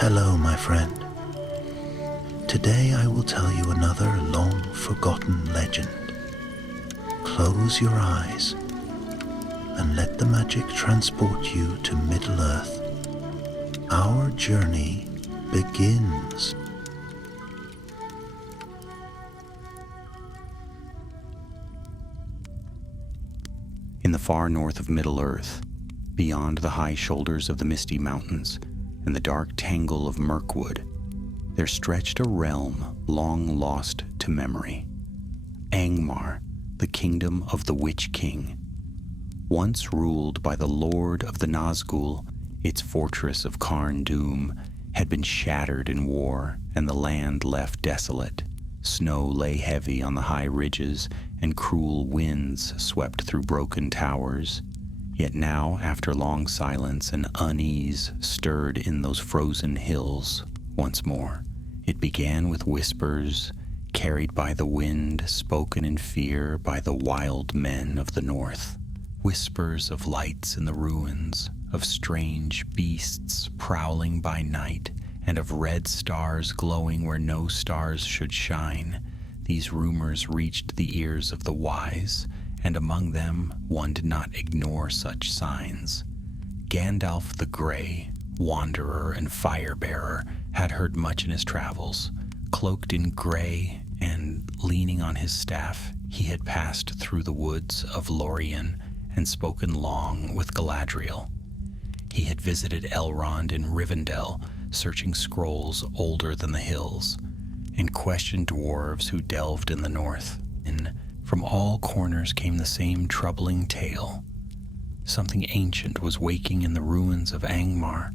Hello, my friend. Today I will tell you another long-forgotten legend. Close your eyes and let the magic transport you to Middle-earth. Our journey begins. In the far north of Middle-earth, beyond the high shoulders of the misty mountains and the dark tangle of Mirkwood, there stretched a realm long lost to memory. Angmar, the kingdom of the Witch King. Once ruled by the Lord of the Nazgul, its fortress of Carn Dûm had been shattered in war and the land left desolate. Snow lay heavy on the high ridges and cruel winds swept through broken towers. Yet now, after long silence, an unease stirred in those frozen hills once more. It began with whispers, carried by the wind, spoken in fear by the wild men of the north. Whispers of lights in the ruins, of strange beasts prowling by night, and of red stars glowing where no stars should shine. These rumors reached the ears of the wise, and among them one did not ignore such signs. Gandalf the Grey, wanderer and fire-bearer, had heard much in his travels. Cloaked in grey and leaning on his staff, he had passed through the woods of Lorien and spoken long with Galadriel. He had visited Elrond in Rivendell, searching scrolls older than the hills, and questioned dwarves who delved in the north. And from all corners came the same troubling tale. Something ancient was waking in the ruins of Angmar,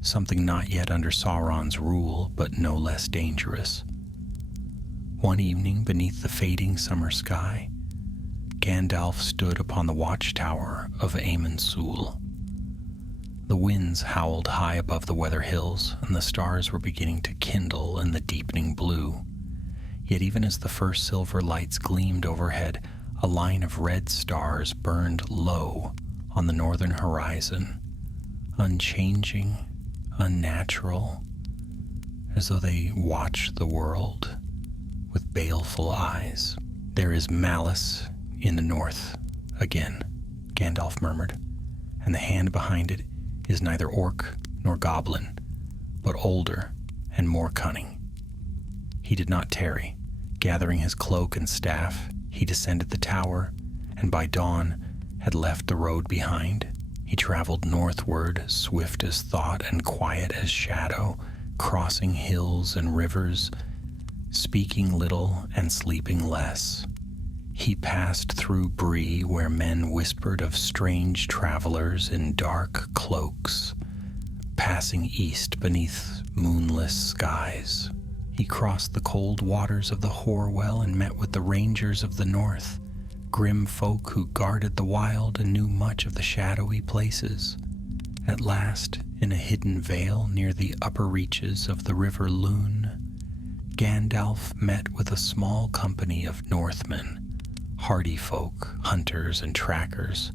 something not yet under Sauron's rule, but no less dangerous. One evening, beneath the fading summer sky, Gandalf stood upon the watchtower of Amon Sul. The winds howled high above the weather hills, and the stars were beginning to kindle in the deepening blue. Yet even as the first silver lights gleamed overhead, a line of red stars burned low on the northern horizon, unchanging, unnatural, as though they watched the world with baleful eyes. "There is malice in the north again," Gandalf murmured, "and the hand behind it is neither orc nor goblin, but older and more cunning." He did not tarry. Gathering his cloak and staff, he descended the tower, and by dawn had left the road behind. He traveled northward, swift as thought and quiet as shadow, crossing hills and rivers, speaking little and sleeping less. He passed through Bree, where men whispered of strange travelers in dark cloaks, passing east beneath moonless skies. He crossed the cold waters of the Horwell and met with the rangers of the north, grim folk who guarded the wild and knew much of the shadowy places. At last, in a hidden vale near the upper reaches of the river Lune, Gandalf met with a small company of Northmen, hardy folk, hunters and trackers,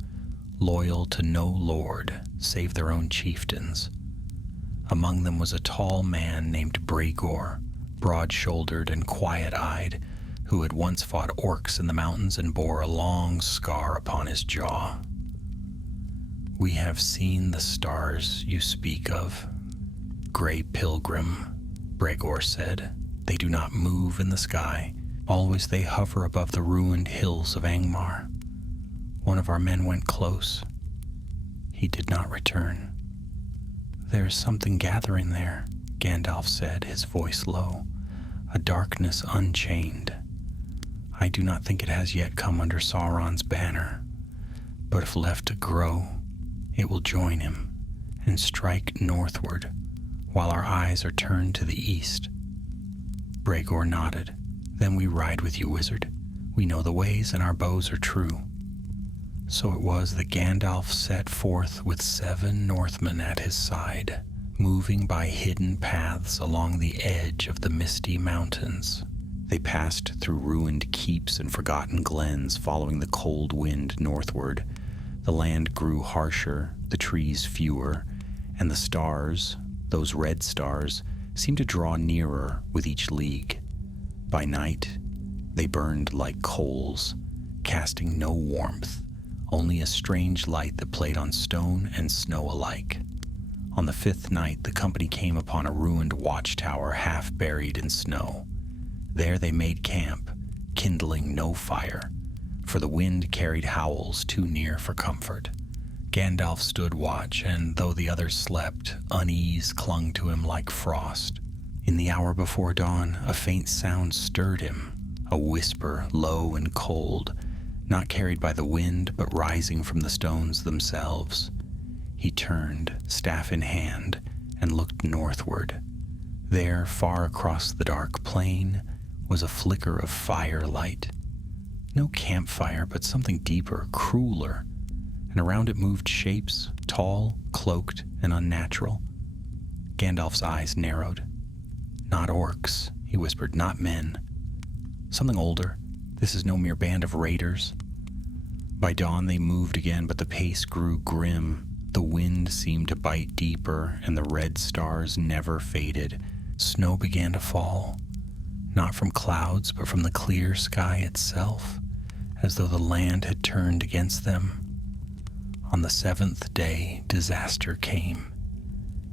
loyal to no lord save their own chieftains. Among them was a tall man named Bregor, broad-shouldered and quiet-eyed, who had once fought orcs in the mountains and bore a long scar upon his jaw. "We have seen the stars you speak of, Grey Pilgrim," Bregor said. "They do not move in the sky. Always they hover above the ruined hills of Angmar. One of our men went close. He did not return." "There is something gathering there," Gandalf said, his voice low. "A darkness unchained. I do not think it has yet come under Sauron's banner, but if left to grow, it will join him and strike northward while our eyes are turned to the east." Bregor nodded. "Then we ride with you, wizard. We know the ways and our bows are true." So it was that Gandalf set forth with 7 Northmen at his side, moving by hidden paths along the edge of the misty mountains. They passed through ruined keeps and forgotten glens, following the cold wind northward. The land grew harsher, the trees fewer, and the stars, Those red stars seemed to draw nearer with each league. By night, they burned like coals, casting no warmth, only a strange light that played on stone and snow alike. On the 5th night, the company came upon a ruined watchtower half buried in snow. There they made camp, kindling no fire, for the wind carried howls too near for comfort. Gandalf stood watch, and though the others slept, unease clung to him like frost. In the hour before dawn, a faint sound stirred him, a whisper low and cold, not carried by the wind, but rising from the stones themselves. He turned, staff in hand, and looked northward. There, far across the dark plain, was a flicker of firelight. No campfire, but something deeper, crueler, and around it moved shapes, tall, cloaked, and unnatural. Gandalf's eyes narrowed. "Not orcs," he whispered, "not men. Something older. This is no mere band of raiders." By dawn they moved again, but the pace grew grim. The wind seemed to bite deeper, and the red stars never faded. Snow began to fall, not from clouds, but from the clear sky itself, as though the land had turned against them. On the 7th day, disaster came.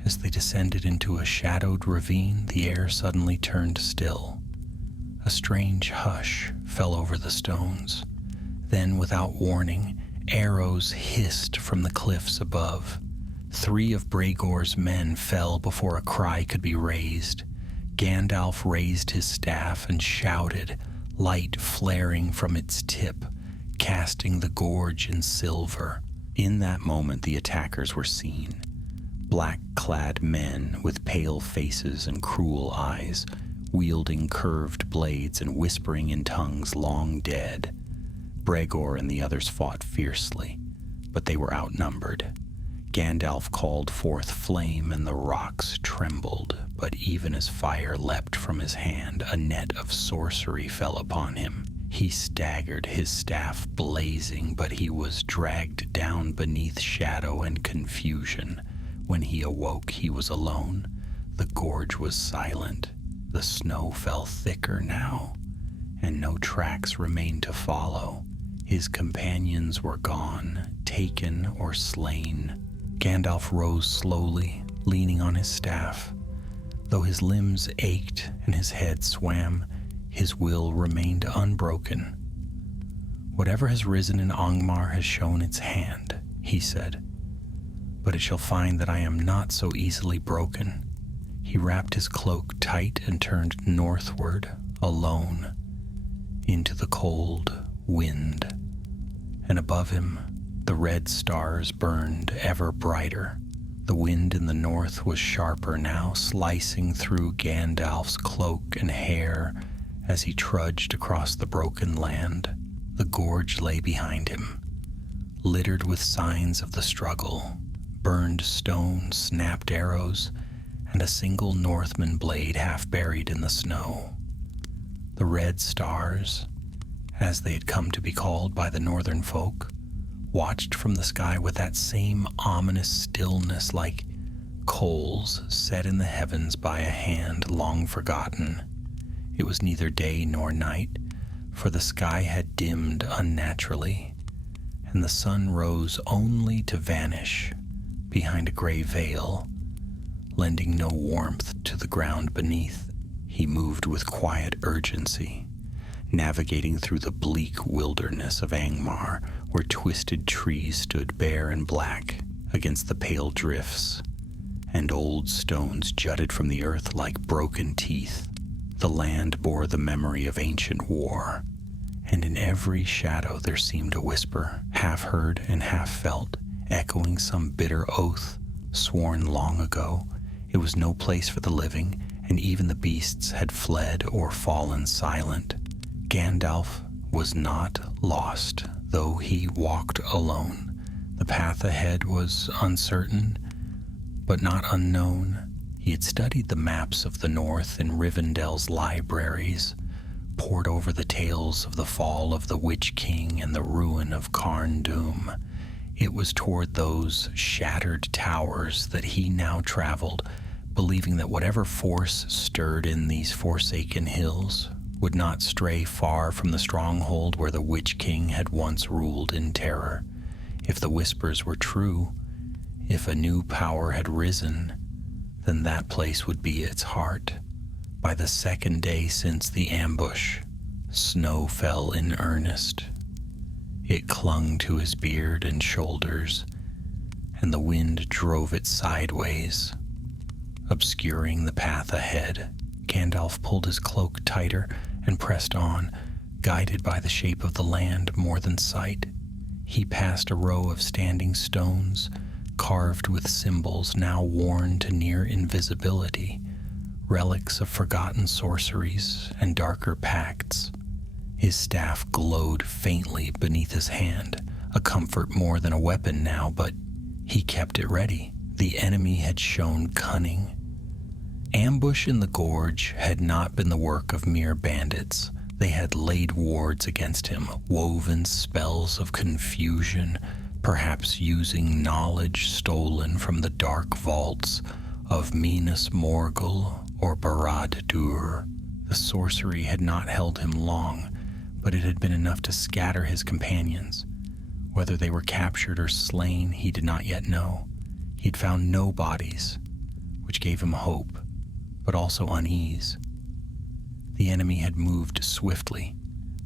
As they descended into a shadowed ravine, the air suddenly turned still. A strange hush fell over the stones. Then, without warning, arrows hissed from the cliffs above. 3 of Bregor's men fell before a cry could be raised. Gandalf raised his staff and shouted, light flaring from its tip, casting the gorge in silver. In that moment, the attackers were seen. Black-clad men with pale faces and cruel eyes, wielding curved blades and whispering in tongues long dead. Bregor and the others fought fiercely, but they were outnumbered. Gandalf called forth flame and the rocks trembled, but even as fire leapt from his hand, a net of sorcery fell upon him. He staggered, his staff blazing, but he was dragged down beneath shadow and confusion. When he awoke, he was alone. The gorge was silent. The snow fell thicker now, and no tracks remained to follow. His companions were gone, taken or slain. Gandalf rose slowly, leaning on his staff. Though his limbs ached and his head swam, his will remained unbroken. "Whatever has risen in Angmar has shown its hand," he said, "but it shall find that I am not so easily broken." He wrapped his cloak tight and turned northward, alone, into the cold wind. And above him, the red stars burned ever brighter. The wind in the north was sharper now, slicing through Gandalf's cloak and hair as he trudged across the broken land. The gorge lay behind him, littered with signs of the struggle, burned stone, snapped arrows, and a single Northman blade half buried in the snow. The red stars, as they had come to be called by the northern folk, watched from the sky with that same ominous stillness, like coals set in the heavens by a hand long forgotten. It was neither day nor night, for the sky had dimmed unnaturally, and the sun rose only to vanish behind a gray veil, lending no warmth to the ground beneath. He moved with quiet urgency, navigating through the bleak wilderness of Angmar, where twisted trees stood bare and black against the pale drifts, and old stones jutted from the earth like broken teeth. The land bore the memory of ancient war, and in every shadow there seemed a whisper, half heard and half felt, echoing some bitter oath sworn long ago. It was no place for the living, and even the beasts had fled or fallen silent. Gandalf was not lost, though he walked alone. The path ahead was uncertain, but not unknown. He had studied the maps of the north in Rivendell's libraries, pored over the tales of the fall of the Witch King and the ruin of Carn Dûm. It was toward those shattered towers that he now traveled, believing that whatever force stirred in these forsaken hills would not stray far from the stronghold where the Witch King had once ruled in terror. If the whispers were true, if a new power had risen, then that place would be its heart. By the second day since the ambush, snow fell in earnest. It clung to his beard and shoulders, and the wind drove it sideways, obscuring the path ahead. Gandalf pulled his cloak tighter and pressed on, guided by the shape of the land more than sight. He passed a row of standing stones, carved with symbols now worn to near invisibility, relics of forgotten sorceries and darker pacts. His staff glowed faintly beneath his hand, a comfort more than a weapon now, but he kept it ready. The enemy had shown cunning. Ambush in the gorge had not been the work of mere bandits. They had laid wards against him, woven spells of confusion, perhaps using knowledge stolen from the dark vaults of Minas Morgul or Barad-dûr. The sorcery had not held him long, but it had been enough to scatter his companions. Whether they were captured or slain, he did not yet know. He'd found no bodies, which gave him hope, but also unease. The enemy had moved swiftly.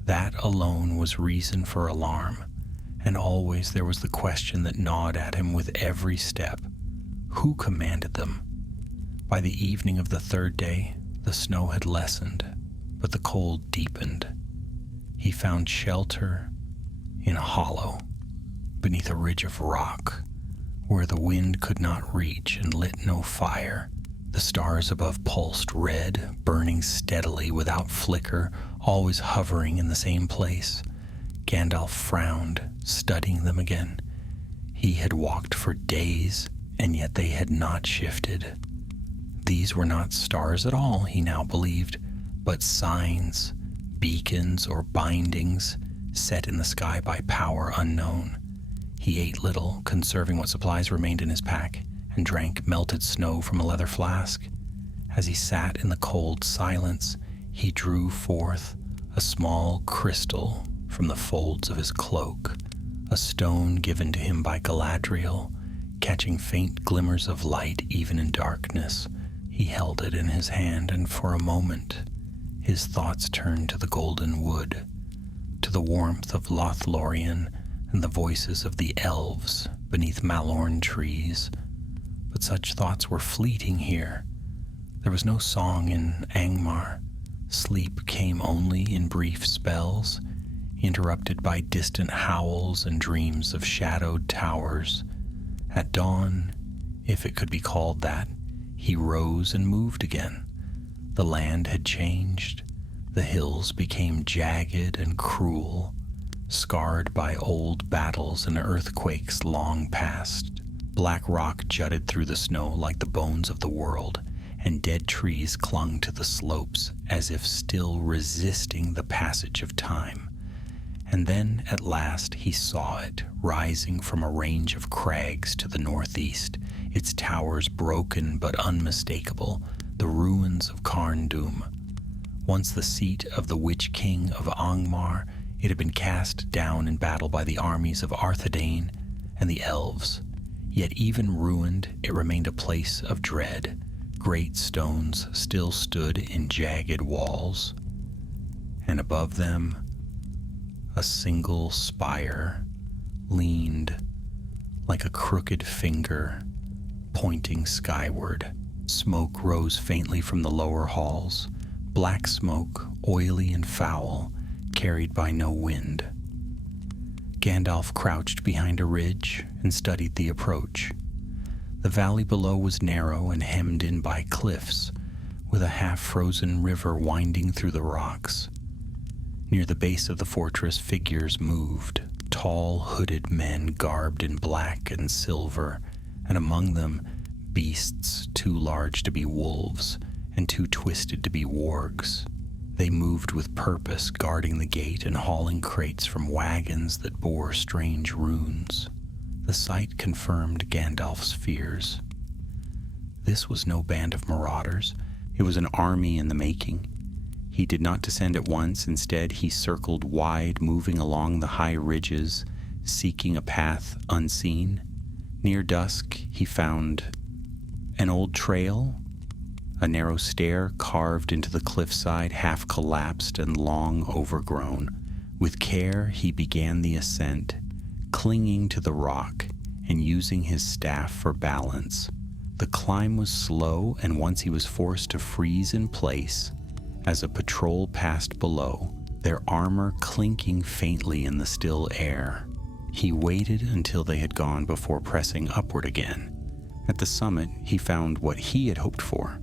That alone was reason for alarm, and always there was the question that gnawed at him with every step. Who commanded them? By the evening of the third day, the snow had lessened, but the cold deepened. He found shelter in a hollow, beneath a ridge of rock, where the wind could not reach and lit no fire. The stars above pulsed red, burning steadily without flicker, always hovering in the same place. Gandalf frowned, studying them again. He had walked for days, and yet they had not shifted. These were not stars at all, he now believed, but signs, beacons, or bindings set in the sky by power unknown. He ate little, conserving what supplies remained in his pack, and drank melted snow from a leather flask. As he sat in the cold silence, he drew forth a small crystal from the folds of his cloak, a stone given to him by Galadriel, catching faint glimmers of light even in darkness. He held it in his hand, and for a moment his thoughts turned to the golden wood, to the warmth of Lothlorien and the voices of the elves beneath Malorn trees. But such thoughts were fleeting here. There was no song in Angmar. Sleep came only in brief spells, interrupted by distant howls and dreams of shadowed towers. At dawn, if it could be called that, he rose and moved again. The land had changed. The hills became jagged and cruel, scarred by old battles and earthquakes long past. Black rock jutted through the snow like the bones of the world, and dead trees clung to the slopes as if still resisting the passage of time. And then, at last, he saw it, rising from a range of crags to the northeast, its towers broken but unmistakable, the ruins of Carndum. Once the seat of the Witch King of Angmar, it had been cast down in battle by the armies of Arthedain and the elves. Yet even ruined, it remained a place of dread. Great stones still stood in jagged walls, and above them, a single spire leaned like a crooked finger pointing skyward. Smoke rose faintly from the lower halls, black smoke, oily and foul, carried by no wind. Gandalf crouched behind a ridge and studied the approach. The valley below was narrow and hemmed in by cliffs, with a half-frozen river winding through the rocks. Near the base of the fortress, figures moved, tall, hooded men garbed in black and silver, and among them, beasts too large to be wolves and too twisted to be wargs. They moved with purpose, guarding the gate and hauling crates from wagons that bore strange runes. The sight confirmed Gandalf's fears. This was no band of marauders. It was an army in the making. He did not descend at once. Instead, he circled wide, moving along the high ridges, seeking a path unseen. Near dusk, he found an old trail, a narrow stair carved into the cliffside, half collapsed and long overgrown. With care, he began the ascent, clinging to the rock and using his staff for balance. The climb was slow, and once he was forced to freeze in place as a patrol passed below, their armor clinking faintly in the still air. He waited until they had gone before pressing upward again. At the summit, he found what he had hoped for,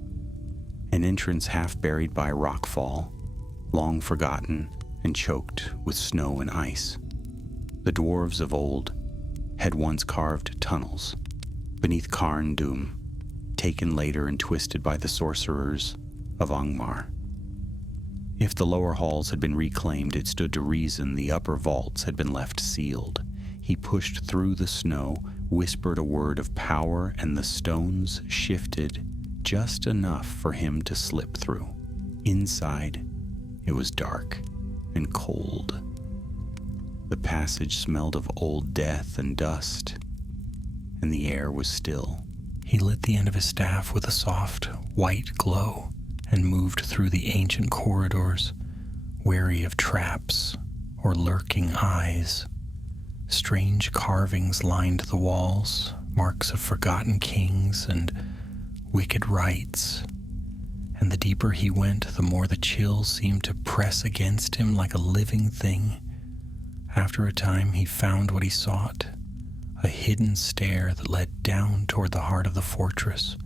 an entrance half buried by rockfall, long forgotten and choked with snow and ice. The dwarves of old had once carved tunnels beneath Carn Dûm, taken later and twisted by the sorcerers of Angmar. If the lower halls had been reclaimed, it stood to reason the upper vaults had been left sealed. He pushed through the snow, whispered a word of power, and the stones shifted just enough for him to slip through. Inside, it was dark and cold. The passage smelled of old death and dust, and the air was still. He lit the end of his staff with a soft, white glow and moved through the ancient corridors, wary of traps or lurking eyes. Strange carvings lined the walls, marks of forgotten kings and wicked rites. And the deeper he went, the more the chill seemed to press against him like a living thing. After a time, he found what he sought, a hidden stair that led down toward the heart of the fortress.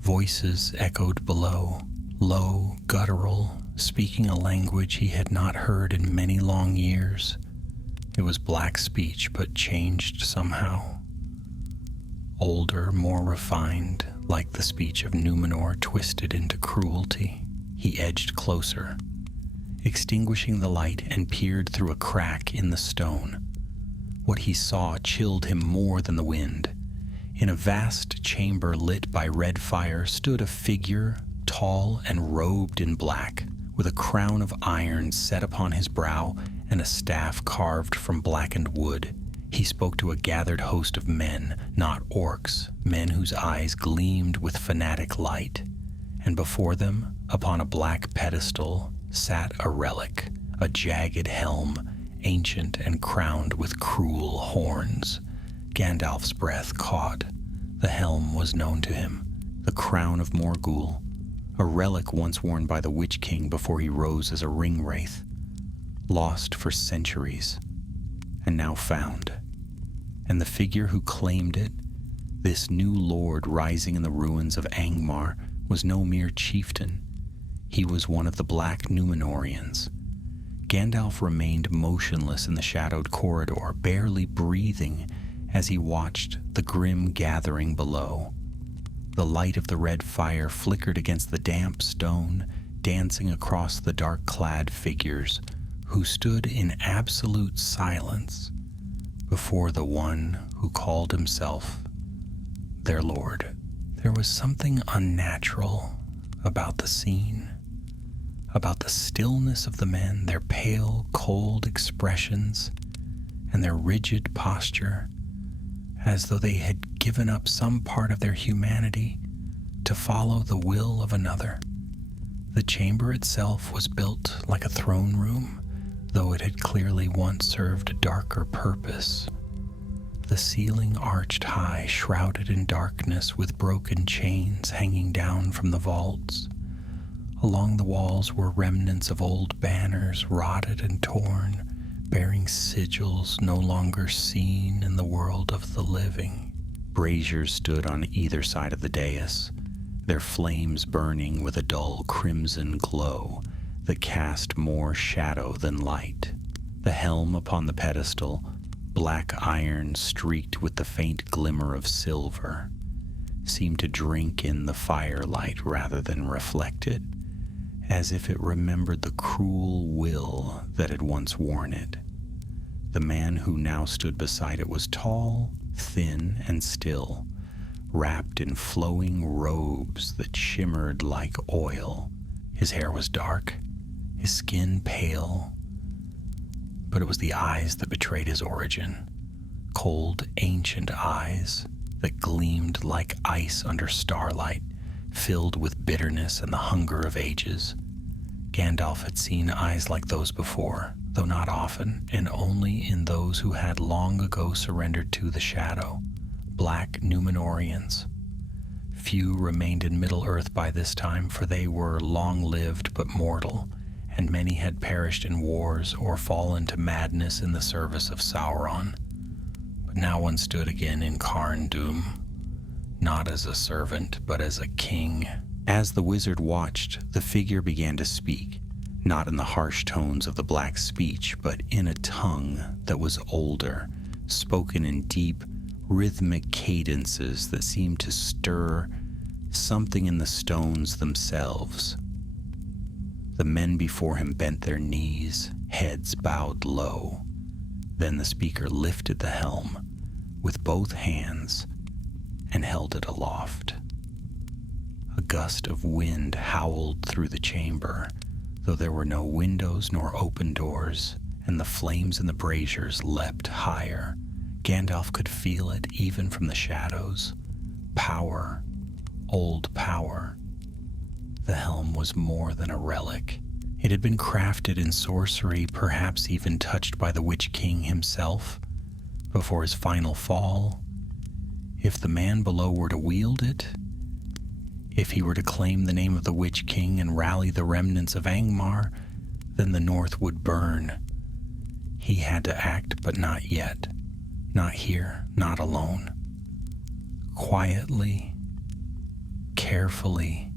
Voices echoed below, low, guttural, speaking a language he had not heard in many long years. It was black speech, but changed somehow. Older, more refined, like the speech of Numenor twisted into cruelty. He edged closer, extinguishing the light, and peered through a crack in the stone. What he saw chilled him more than the wind. In a vast chamber lit by red fire stood a figure, tall and robed in black, with a crown of iron set upon his brow and a staff carved from blackened wood. He spoke to a gathered host of men, not orcs, men whose eyes gleamed with fanatic light. And before them, upon a black pedestal, sat a relic, a jagged helm, ancient and crowned with cruel horns. Gandalf's breath caught. The helm was known to him, the crown of Morgul, a relic once worn by the Witch King before he rose as a ring wraith, lost for centuries, and now found. And the figure who claimed it, this new lord rising in the ruins of Angmar, was no mere chieftain. He was one of the Black Númenóreans. Gandalf remained motionless in the shadowed corridor, barely breathing as he watched the grim gathering below. The light of the red fire flickered against the damp stone, dancing across the dark-clad figures who stood in absolute silence before the one who called himself their lord. There was something unnatural about the scene, about the stillness of the men, their pale, cold expressions, and their rigid posture, as though they had given up some part of their humanity to follow the will of another. The chamber itself was built like a throne room, though it had clearly once served a darker purpose. The ceiling arched high, shrouded in darkness, with broken chains hanging down from the vaults. Along the walls were remnants of old banners, rotted and torn, bearing sigils no longer seen in the world of the living. Braziers stood on either side of the dais, their flames burning with a dull crimson glow that cast more shadow than light. The helm upon the pedestal, black iron streaked with the faint glimmer of silver, seemed to drink in the firelight rather than reflect it, as if it remembered the cruel will that had once worn it. The man who now stood beside it was tall, thin, and still, wrapped in flowing robes that shimmered like oil. His hair was dark, his skin pale, but it was the eyes that betrayed his origin. Cold, ancient eyes that gleamed like ice under starlight, filled with bitterness and the hunger of ages. Gandalf had seen eyes like those before, though not often, and only in those who had long ago surrendered to the shadow, black Númenóreans. Few remained in Middle-earth by this time, for they were long-lived but mortal, and many had perished in wars or fallen to madness in the service of Sauron. But now one stood again in Carn Dûm, not as a servant, but as a king. As the wizard watched, the figure began to speak, not in the harsh tones of the black speech, but in a tongue that was older, spoken in deep, rhythmic cadences that seemed to stir something in the stones themselves. The men before him bent their knees, heads bowed low. Then the speaker lifted the helm with both hands and held it aloft. A gust of wind howled through the chamber, though there were no windows nor open doors, and the flames in the braziers leapt higher. Gandalf could feel it even from the shadows. Power, old power. The helm was more than a relic. It had been crafted in sorcery, perhaps even touched by the Witch King himself, before his final fall. If the man below were to wield it, if he were to claim the name of the Witch King and rally the remnants of Angmar, then the North would burn. He had to act, but not yet. Not here, not alone. Quietly, carefully,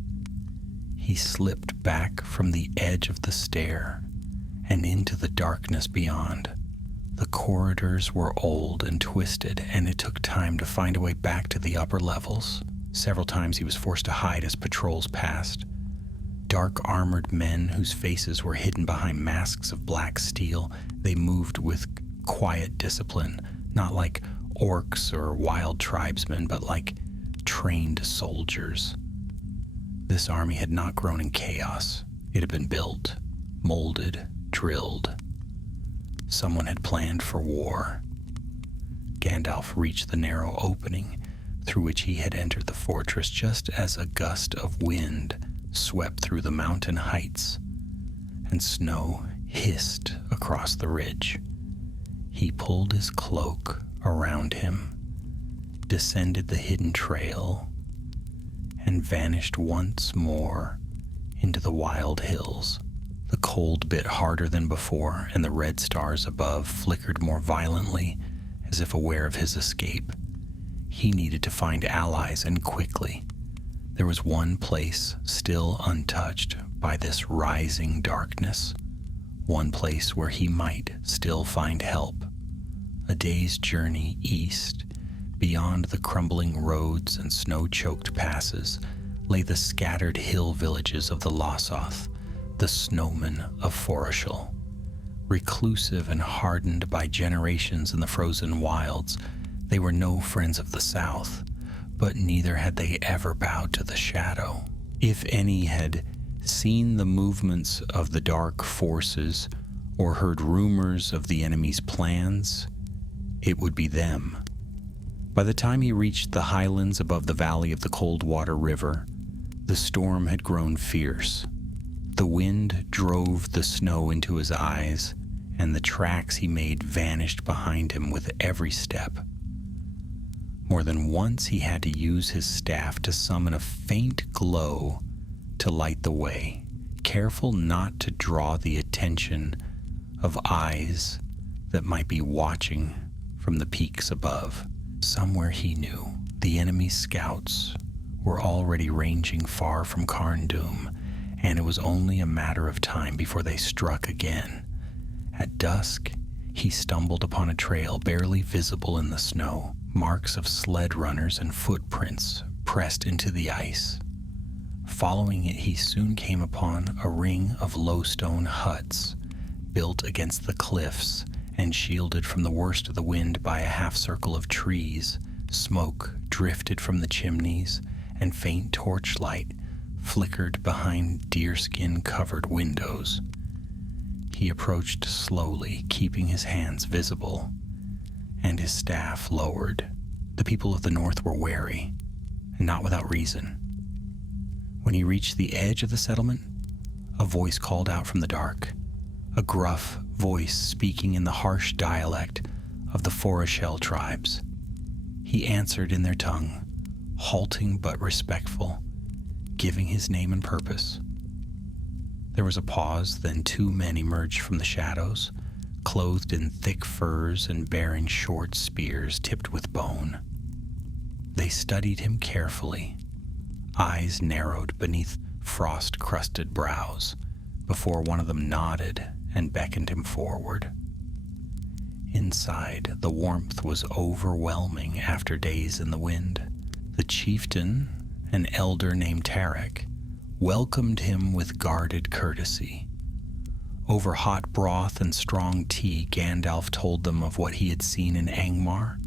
he slipped back from the edge of the stair and into the darkness beyond. The corridors were old and twisted, and it took time to find a way back to the upper levels. Several times he was forced to hide as patrols passed. Dark-armored men whose faces were hidden behind masks of black steel, they moved with quiet discipline, not like orcs or wild tribesmen, but like trained soldiers. This army had not grown in chaos. It had been built, molded, drilled. Someone had planned for war. Gandalf reached the narrow opening through which he had entered the fortress just as a gust of wind swept through the mountain heights, and snow hissed across the ridge. He pulled his cloak around him, descended the hidden trail, and vanished once more into the wild hills. The cold bit harder than before, and the red stars above flickered more violently, as if aware of his escape. He needed to find allies, and quickly. There was one place still untouched by this rising darkness, one place where he might still find help. A day's journey east, beyond the crumbling roads and snow-choked passes, lay the scattered hill villages of the Losoth, the snowmen of Foreshal. Reclusive and hardened by generations in the frozen wilds, they were no friends of the South, but neither had they ever bowed to the shadow. If any had seen the movements of the dark forces or heard rumors of the enemy's plans, it would be them. By the time he reached the highlands above the valley of the Coldwater River, the storm had grown fierce. The wind drove the snow into his eyes, and the tracks he made vanished behind him with every step. More than once he had to use his staff to summon a faint glow to light the way, careful not to draw the attention of eyes that might be watching from the peaks above. Somewhere he knew the enemy's scouts were already ranging far from Carn Dûm, and it was only a matter of time before they struck again. At dusk, he stumbled upon a trail barely visible in the snow, marks of sled runners and footprints pressed into the ice. Following it, he soon came upon a ring of low stone huts, built against the cliffs and shielded from the worst of the wind by a half-circle of trees Smoke drifted from the chimneys, and faint torchlight flickered behind deerskin-covered windows. He approached slowly, keeping his hands visible, and his staff lowered. The people of the north were wary, and not without reason. When he reached the edge of the settlement, a voice called out from the dark, a gruff voice speaking in the harsh dialect of the Foreshell tribes. He answered in their tongue, halting but respectful, giving his name and purpose. There was a pause, then two men emerged from the shadows, clothed in thick furs and bearing short spears tipped with bone. They studied him carefully, eyes narrowed beneath frost-crusted brows, before one of them nodded and beckoned him forward. Inside, the warmth was overwhelming after days in the wind. The chieftain, an elder named Tarek, welcomed him with guarded courtesy. Over hot broth and strong tea, Gandalf told them of what he had seen in Angmar,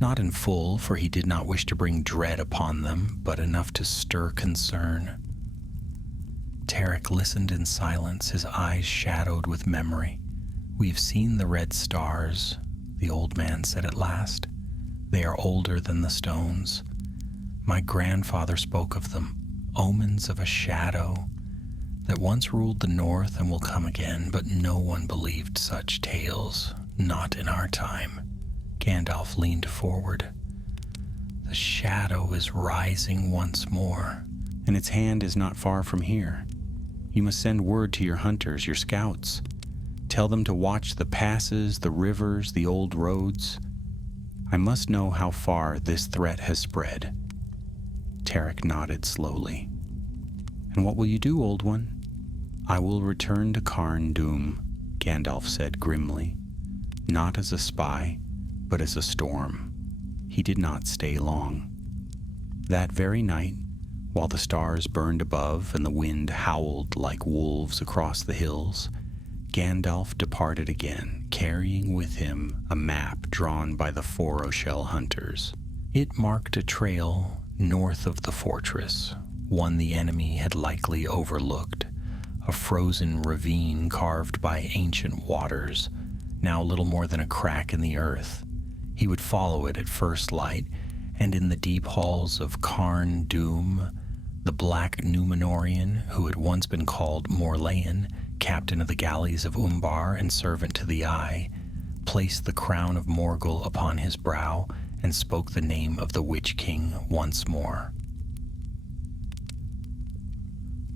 not in full, for he did not wish to bring dread upon them, but enough to stir concern. Tarek listened in silence, his eyes shadowed with memory. "We've seen the red stars," the old man said at last. "They are older than the stones. My grandfather spoke of them, omens of a shadow that once ruled the north and will come again, but no one believed such tales, not in our time." Gandalf leaned forward. "The shadow is rising once more, and its hand is not far from here. You must send word to your hunters, your scouts. Tell them to watch the passes, the rivers, the old roads. I must know how far this threat has spread." Tarek nodded slowly. "And what will you do, old one?" "I will return to Carn Dûm," Gandalf said grimly, "not as a spy, but as a storm." He did not stay long. That very night, while the stars burned above and the wind howled like wolves across the hills, Gandalf departed again, carrying with him a map drawn by the Foreshell hunters. It marked a trail north of the fortress, one the enemy had likely overlooked, a frozen ravine carved by ancient waters, now little more than a crack in the earth. He would follow it at first light, and in the deep halls of Carn Dûm, the black Númenorian, who had once been called Morlaen, captain of the galleys of Umbar and servant to the Eye, placed the crown of Morgul upon his brow and spoke the name of the Witch King once more.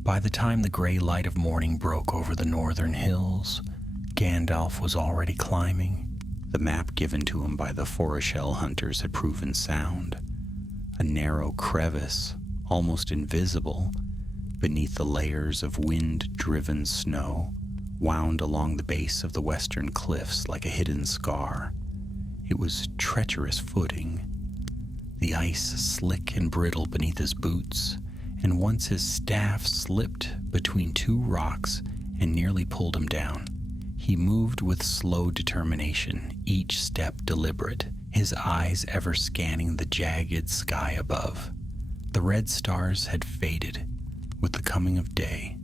By the time the gray light of morning broke over the northern hills, Gandalf was already climbing. The map given to him by the Foreshell hunters had proven sound. A narrow crevice, almost invisible, beneath the layers of wind-driven snow, wound along the base of the western cliffs like a hidden scar. It was treacherous footing, the ice slick and brittle beneath his boots, and once his staff slipped between two rocks and nearly pulled him down. He moved with slow determination, each step deliberate, his eyes ever scanning the jagged sky above. The red stars had faded with the coming of day,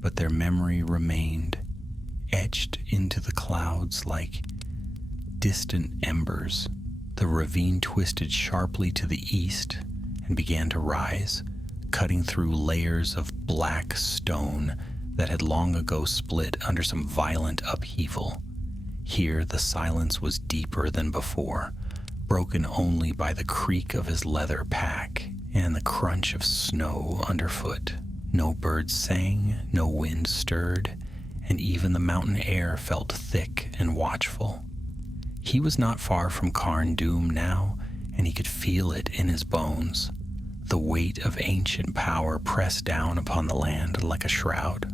but their memory remained, etched into the clouds like distant embers. The ravine twisted sharply to the east and began to rise, cutting through layers of black stone that had long ago split under some violent upheaval. Here the silence was deeper than before, broken only by the creak of his leather pack and the crunch of snow underfoot. No birds sang, no wind stirred, and even the mountain air felt thick and watchful. He was not far from Carn Dûm now, and he could feel it in his bones. The weight of ancient power pressed down upon the land like a shroud.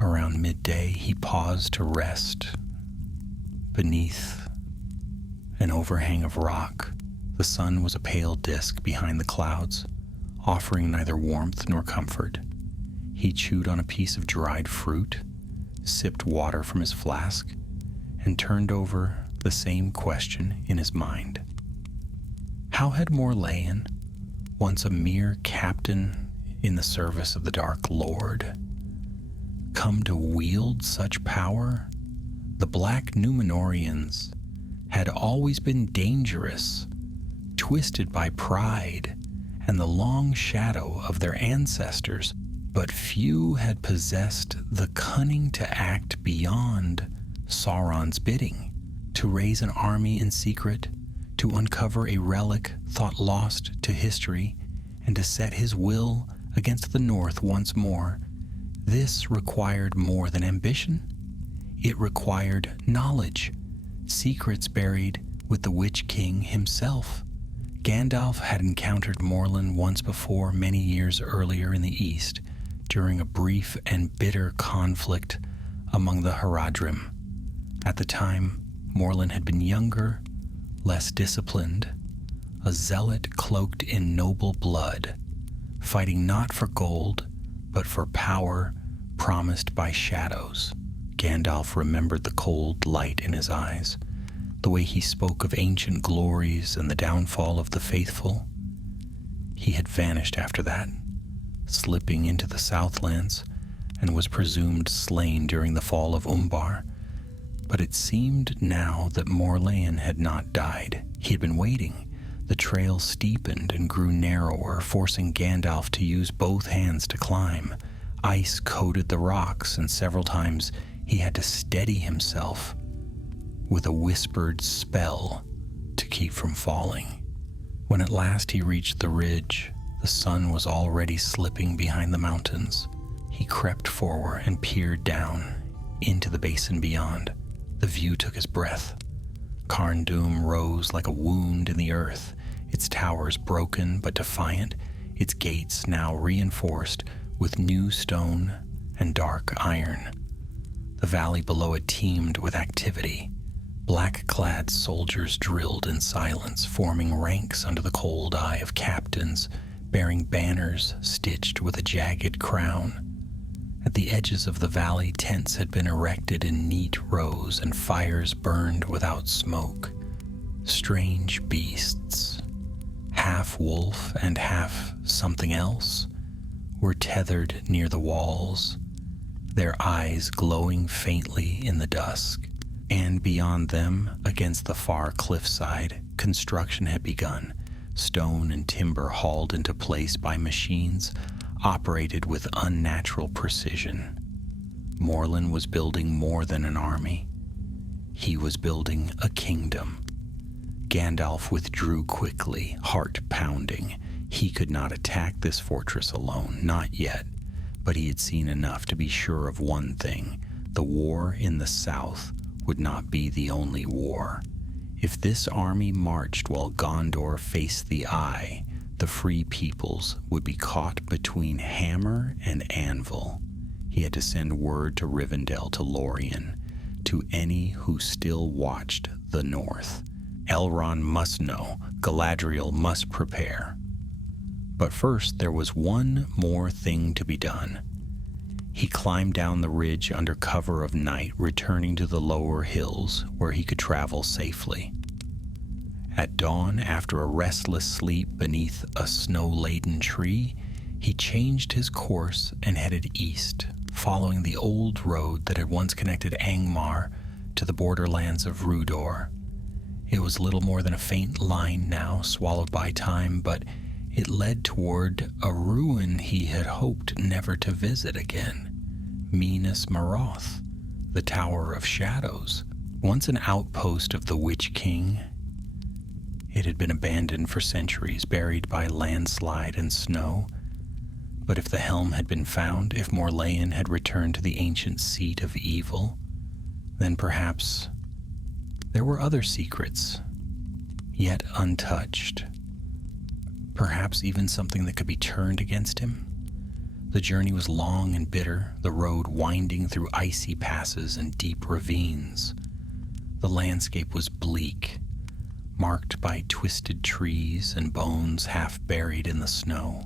Around midday, he paused to rest beneath an overhang of rock. The sun was a pale disk behind the clouds, offering neither warmth nor comfort. He chewed on a piece of dried fruit, sipped water from his flask, and turned over the same question in his mind. How had Morlaen, once a mere captain in the service of the Dark Lord, come to wield such power? The Black Númenóreans had always been dangerous, twisted by pride and the long shadow of their ancestors, but few had possessed the cunning to act beyond Sauron's bidding, to raise an army in secret, to uncover a relic thought lost to history, and to set his will against the North once more. This required more than ambition. It required knowledge, secrets buried with the Witch King himself. Gandalf had encountered Morlun once before, many years earlier in the East, during a brief and bitter conflict among the Haradrim. At the time, Morlun had been younger, less disciplined, a zealot cloaked in noble blood, fighting not for gold, but for power promised by shadows. Gandalf remembered the cold light in his eyes, the way he spoke of ancient glories and the downfall of the faithful. He had vanished after that, slipping into the Southlands, and was presumed slain during the fall of Umbar. But it seemed now that Morlaen had not died. He had been waiting. The trail steepened and grew narrower, forcing Gandalf to use both hands to climb. Ice coated the rocks, and several times he had to steady himself with a whispered spell to keep from falling. When at last he reached the ridge, the sun was already slipping behind the mountains. He crept forward and peered down into the basin beyond. The view took his breath. Carn Dûm rose like a wound in the earth, its towers broken but defiant, its gates now reinforced with new stone and dark iron. The valley below it teemed with activity. Black-clad soldiers drilled in silence, forming ranks under the cold eye of captains, bearing banners stitched with a jagged crown. At the edges of the valley, tents had been erected in neat rows, and fires burned without smoke. Strange beasts, half wolf and half something else, were tethered near the walls, their eyes glowing faintly in the dusk. And beyond them, against the far cliffside, construction had begun. Stone and timber hauled into place by machines operated with unnatural precision. Morlun was building more than an army. He was building a kingdom. Gandalf withdrew quickly, heart pounding. He could not attack this fortress alone, not yet, but he had seen enough to be sure of one thing: the war in the south would not be the only war. If this army marched while Gondor faced the eye, the free peoples would be caught between hammer and anvil. He had to send word to Rivendell, to Lorien, to any who still watched the north. Elrond must know, Galadriel must prepare. But first there was one more thing to be done. He climbed down the ridge under cover of night, returning to the lower hills where he could travel safely. At dawn, after a restless sleep beneath a snow-laden tree, he changed his course and headed east, following the old road that had once connected Angmar to the borderlands of Rudor. It was little more than a faint line now, swallowed by time, but it led toward a ruin he had hoped never to visit again. Minas Morroth, the Tower of Shadows. Once an outpost of the Witch King, it had been abandoned for centuries, buried by landslide and snow. But if the helm had been found, if Morlaen had returned to the ancient seat of evil, then perhaps there were other secrets, yet untouched. Perhaps even something that could be turned against him. The journey was long and bitter, the road winding through icy passes and deep ravines. The landscape was bleak, marked by twisted trees and bones half buried in the snow.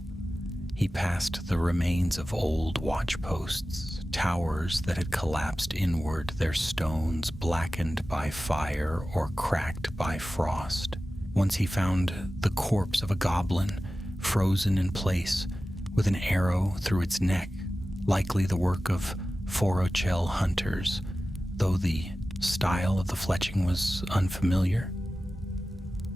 He passed the remains of old watchposts, towers that had collapsed inward, their stones blackened by fire or cracked by frost. Once he found the corpse of a goblin frozen in place with an arrow through its neck, likely the work of Forochel hunters, though the style of the fletching was unfamiliar.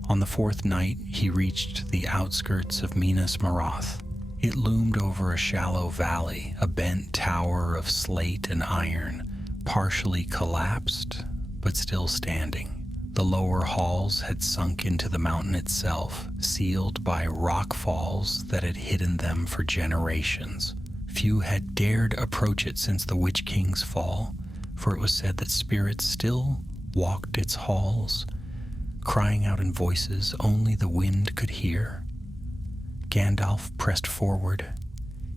On the fourth night, he reached the outskirts of Minas Morath. It loomed over a shallow valley, a bent tower of slate and iron, partially collapsed, but still standing. The lower halls had sunk into the mountain itself, sealed by rock falls that had hidden them for generations. Few had dared approach it since the Witch King's fall, for it was said that spirits still walked its halls, crying out in voices only the wind could hear. Gandalf pressed forward.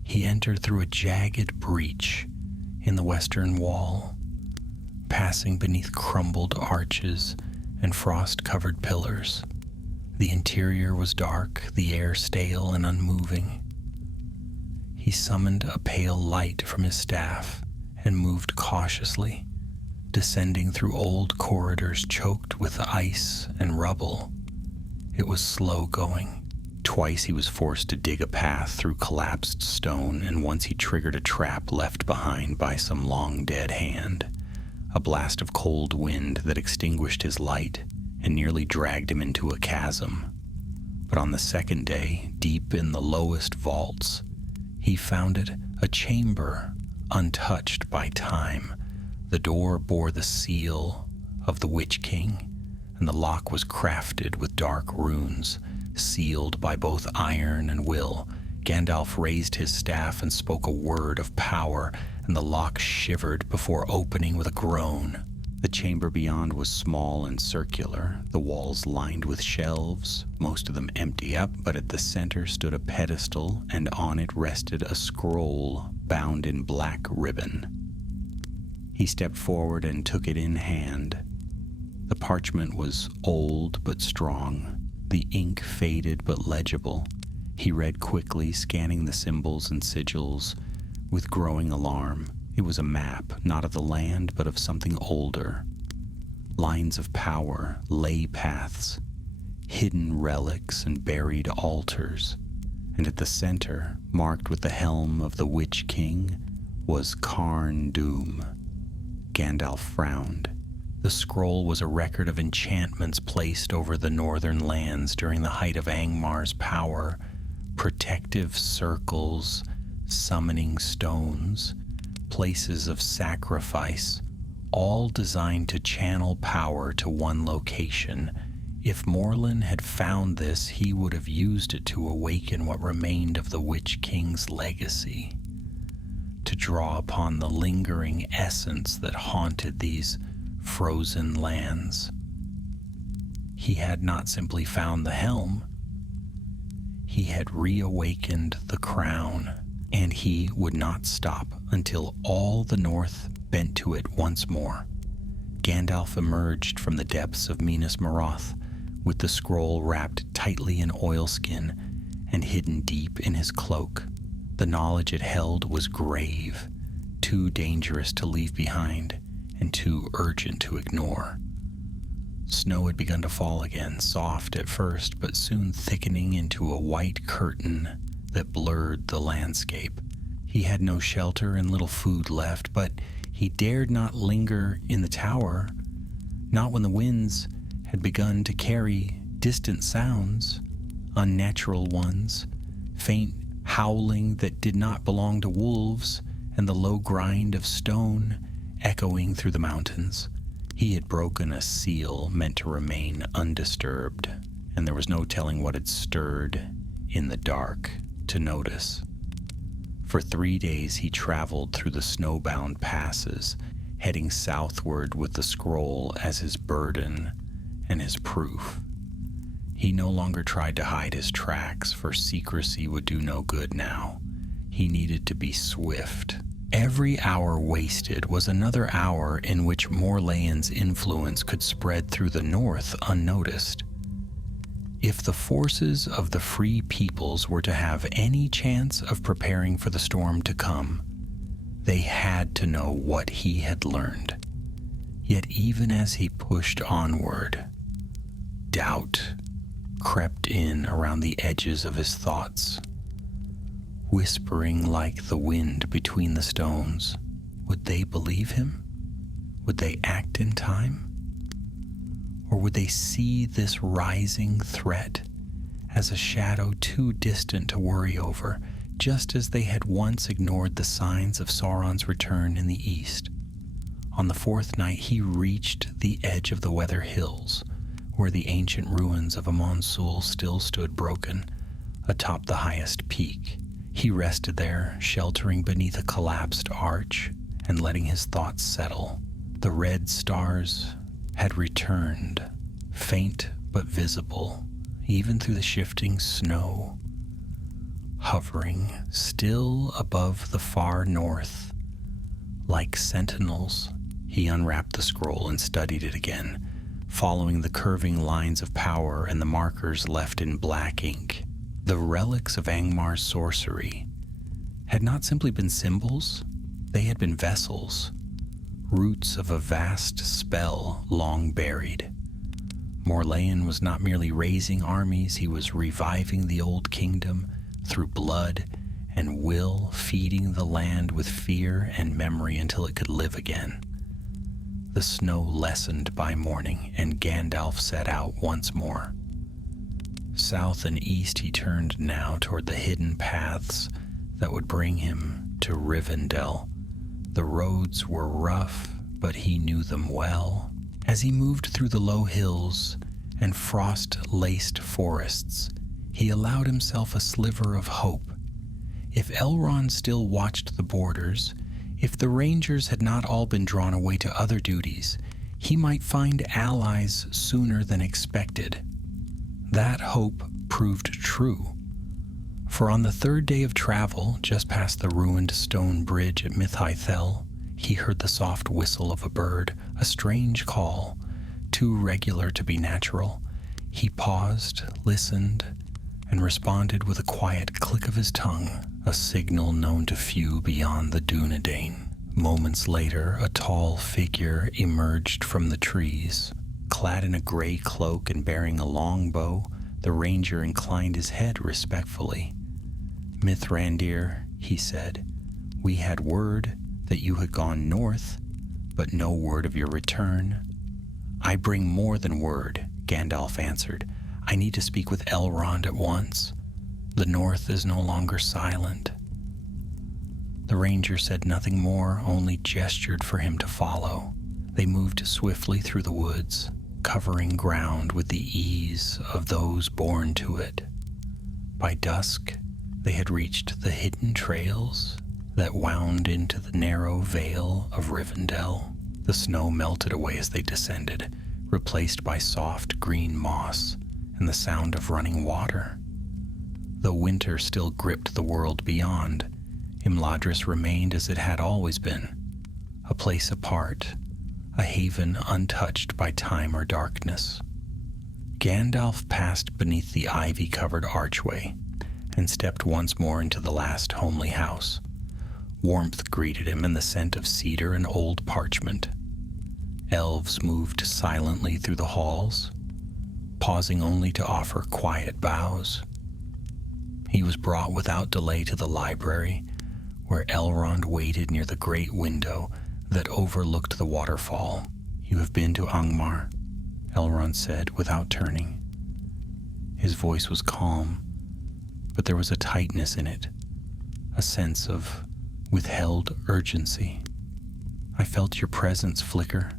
He entered through a jagged breach in the western wall, passing beneath crumbled arches and frost-covered pillars. The interior was dark, the air stale and unmoving. He summoned a pale light from his staff and moved cautiously, descending through old corridors choked with ice and rubble. It was slow going. Twice he was forced to dig a path through collapsed stone, and once he triggered a trap left behind by some long-dead hand. A blast of cold wind that extinguished his light and nearly dragged him into a chasm. But on the second day, deep in the lowest vaults, he found it a chamber untouched by time. The door bore the seal of the Witch King, and the lock was crafted with dark runes, sealed by both iron and will. Gandalf raised his staff and spoke a word of power, and the lock shivered before opening with a groan. The chamber beyond was small and circular, the walls lined with shelves, most of them empty up, but at the center stood a pedestal, and on it rested a scroll bound in black ribbon. He stepped forward and took it in hand. The parchment was old but strong, the ink faded but legible. He read quickly, scanning the symbols and sigils with growing alarm. It was a map, not of the land, but of something older. Lines of power, ley paths, hidden relics and buried altars. And at the center, marked with the helm of the Witch King, was Carn Dûm. Gandalf frowned. The scroll was a record of enchantments placed over the northern lands during the height of Angmar's power, protective circles, summoning stones, places of sacrifice, all designed to channel power to one location. If Morlun had found this, he would have used it to awaken what remained of the Witch King's legacy, to draw upon the lingering essence that haunted these frozen lands. He had not simply found the helm, he had reawakened the crown, and he would not stop until all the North bent to it once more. Gandalf emerged from the depths of Minas Morath with the scroll wrapped tightly in oilskin and hidden deep in his cloak. The knowledge it held was grave, too dangerous to leave behind and too urgent to ignore. Snow had begun to fall again, soft at first, but soon thickening into a white curtain that blurred the landscape. He had no shelter and little food left, but he dared not linger in the tower, not when the winds had begun to carry distant sounds, unnatural ones, faint howling that did not belong to wolves, and the low grind of stone echoing through the mountains. He had broken a seal meant to remain undisturbed, and there was no telling what had stirred in the dark to notice. For 3 days he traveled through the snowbound passes, heading southward with the scroll as his burden and his proof. He no longer tried to hide his tracks, for secrecy would do no good now. He needed to be swift. Every hour wasted was another hour in which Morlean's influence could spread through the north unnoticed. If the forces of the free peoples were to have any chance of preparing for the storm to come, they had to know what he had learned. Yet even as he pushed onward, doubt crept in around the edges of his thoughts, whispering like the wind between the stones. Would they believe him? Would they act in time? Or would they see this rising threat as a shadow too distant to worry over, just as they had once ignored the signs of Sauron's return in the east? On the fourth night, he reached the edge of the Weather Hills, where the ancient ruins of Amonsul still stood broken, atop the highest peak. He rested there, sheltering beneath a collapsed arch and letting his thoughts settle. The red stars had returned, faint but visible, even through the shifting snow, hovering still above the far north, like sentinels. He unwrapped the scroll and studied it again, following the curving lines of power and the markers left in black ink. The relics of Angmar's sorcery had not simply been symbols, they had been vessels, roots of a vast spell long buried. Morlaen was not merely raising armies, he was reviving the old kingdom through blood and will, feeding the land with fear and memory until it could live again. The snow lessened by morning, and Gandalf set out once more. South and east he turned now toward the hidden paths that would bring him to Rivendell. The roads were rough, but he knew them well. As he moved through the low hills and frost-laced forests, he allowed himself a sliver of hope. If Elrond still watched the borders, if the Rangers had not all been drawn away to other duties, he might find allies sooner than expected. That hope proved true, for on the third day of travel, just past the ruined stone bridge at Mithai-Thel, he heard the soft whistle of a bird, a strange call, too regular to be natural. He paused, listened, and responded with a quiet click of his tongue, a signal known to few beyond the Dunedain. Moments later, a tall figure emerged from the trees. Clad in a gray cloak and bearing a long bow, the ranger inclined his head respectfully. "Mithrandir," he said, "we had word that you had gone north, but no word of your return." "I bring more than word," Gandalf answered. "I need to speak with Elrond at once. The north is no longer silent." The ranger said nothing more, only gestured for him to follow. They moved swiftly through the woods, covering ground with the ease of those born to it. By dusk, they had reached the hidden trails that wound into the narrow vale of Rivendell. The snow melted away as they descended, replaced by soft green moss and the sound of running water. Though winter still gripped the world beyond, Imladris remained as it had always been, a place apart, a haven untouched by time or darkness. Gandalf passed beneath the ivy-covered archway and stepped once more into the last homely house. Warmth greeted him and the scent of cedar and old parchment. Elves moved silently through the halls, pausing only to offer quiet bows. He was brought without delay to the library, where Elrond waited near the great window that overlooked the waterfall. "You have been to Angmar," Elrond said without turning. His voice was calm, but there was a tightness in it, a sense of withheld urgency. "I felt your presence flicker,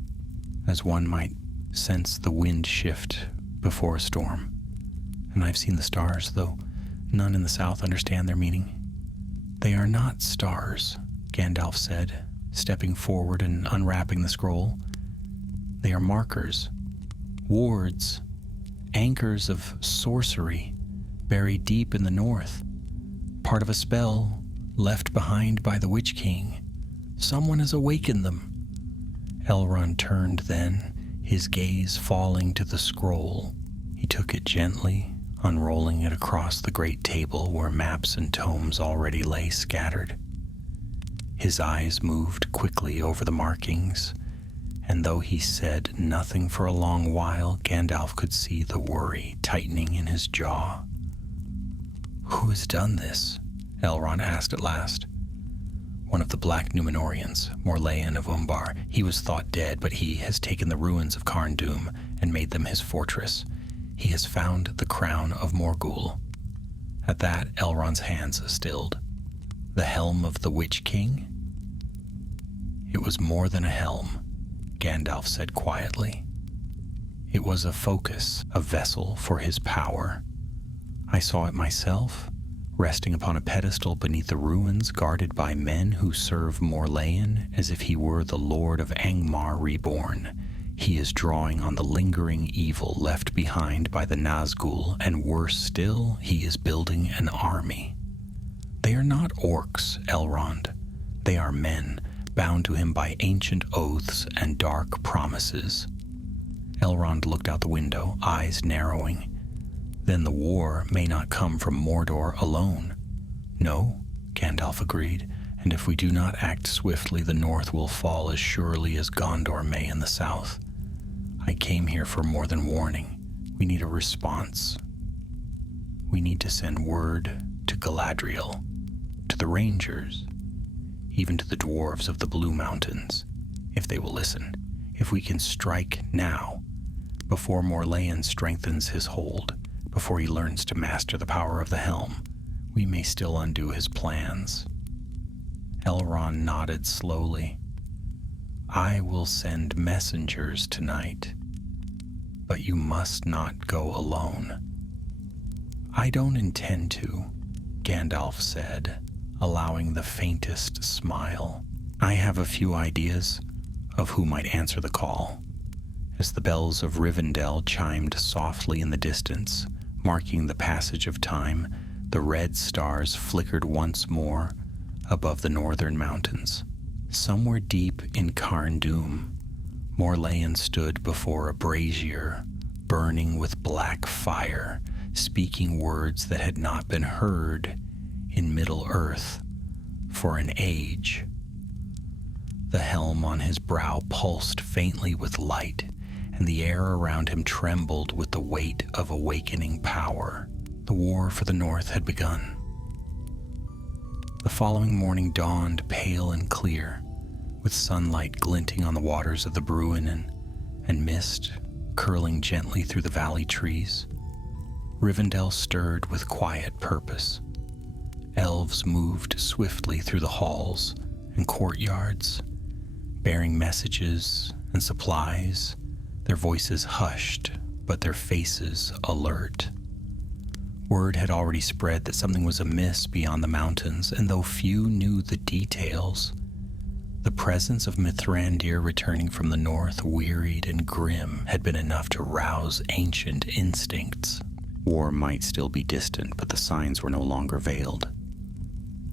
as one might sense the wind shift before a storm. And I've seen the stars, though none in the south understand their meaning." "They are not stars," Gandalf said, stepping forward and unwrapping the scroll. "They are markers, wards, anchors of sorcery buried deep in the north, part of a spell left behind by the Witch King. Someone has awakened them." Elrond turned then, his gaze falling to the scroll. He took it gently, unrolling it across the great table where maps and tomes already lay scattered. His eyes moved quickly over the markings, and though he said nothing for a long while, Gandalf could see the worry tightening in his jaw. "Who has done this?" Elrond asked at last. "One of the Black Númenóreans, Morleyan of Umbar. He was thought dead, but he has taken the ruins of Carn Dûm and made them his fortress. He has found the crown of Morgul." At that, Elrond's hands stilled. "The helm of the Witch King?" "It was more than a helm," Gandalf said quietly. "It was a focus, a vessel for his power. I saw it myself, resting upon a pedestal beneath the ruins, guarded by men who serve Morleyan as if he were the Lord of Angmar reborn. He is drawing on the lingering evil left behind by the Nazgul, and worse still, he is building an army. They are not orcs, Elrond. They are men, bound to him by ancient oaths and dark promises." Elrond looked out the window, eyes narrowing. "Then the war may not come from Mordor alone." "No," Gandalf agreed, "and if we do not act swiftly, the North will fall as surely as Gondor may in the South. I came here for more than warning. We need a response. We need to send word to Galadriel, to the Rangers, even to the dwarves of the Blue Mountains, if they will listen. If we can strike now, before Morleyan strengthens his hold, before he learns to master the power of the helm, we may still undo his plans." Elrond nodded slowly. "I will send messengers tonight, but you must not go alone." "I don't intend to," Gandalf said, allowing the faintest smile. "I have a few ideas of who might answer the call." As the bells of Rivendell chimed softly in the distance, marking the passage of time, the red stars flickered once more above the northern mountains. Somewhere deep in Carn Dûm, Morleyan stood before a brazier burning with black fire, speaking words that had not been heard in Middle-earth for an age. The helm on his brow pulsed faintly with light, and the air around him trembled with the weight of awakening power. The war for the North had begun. The following morning dawned pale and clear, with sunlight glinting on the waters of the Bruinen and mist curling gently through the valley trees. Rivendell stirred with quiet purpose. Elves moved swiftly through the halls and courtyards, bearing messages and supplies, their voices hushed, but their faces alert. Word had already spread that something was amiss beyond the mountains, and though few knew the details, the presence of Mithrandir returning from the north, wearied and grim, had been enough to rouse ancient instincts. War might still be distant, but the signs were no longer veiled.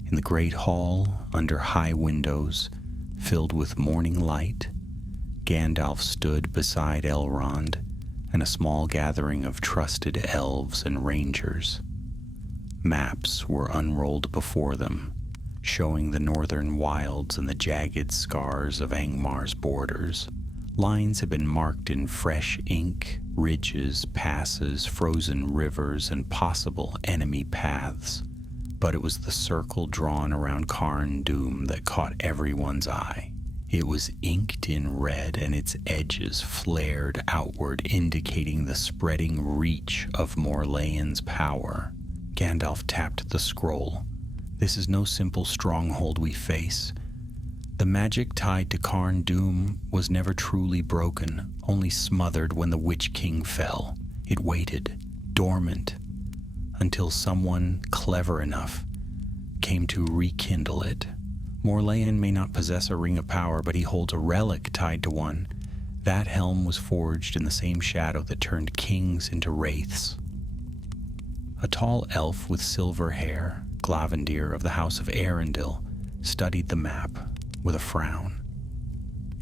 In the great hall, under high windows, filled with morning light, Gandalf stood beside Elrond and a small gathering of trusted elves and rangers. Maps were unrolled before them, showing the northern wilds and the jagged scars of Angmar's borders. Lines had been marked in fresh ink, ridges, passes, frozen rivers, and possible enemy paths. But it was the circle drawn around Carn Dûm that caught everyone's eye. It was inked in red, and its edges flared outward, indicating the spreading reach of Morleyan's power. Gandalf tapped the scroll. "This is no simple stronghold we face. The magic tied to Carn Dûm was never truly broken, only smothered when the Witch King fell. It waited, dormant, until someone clever enough came to rekindle it. Morleyan may not possess a ring of power, but he holds a relic tied to one. That helm was forged in the same shadow that turned kings into wraiths." A tall elf with silver hair, Glavendir of the House of Arundel, studied the map with a frown.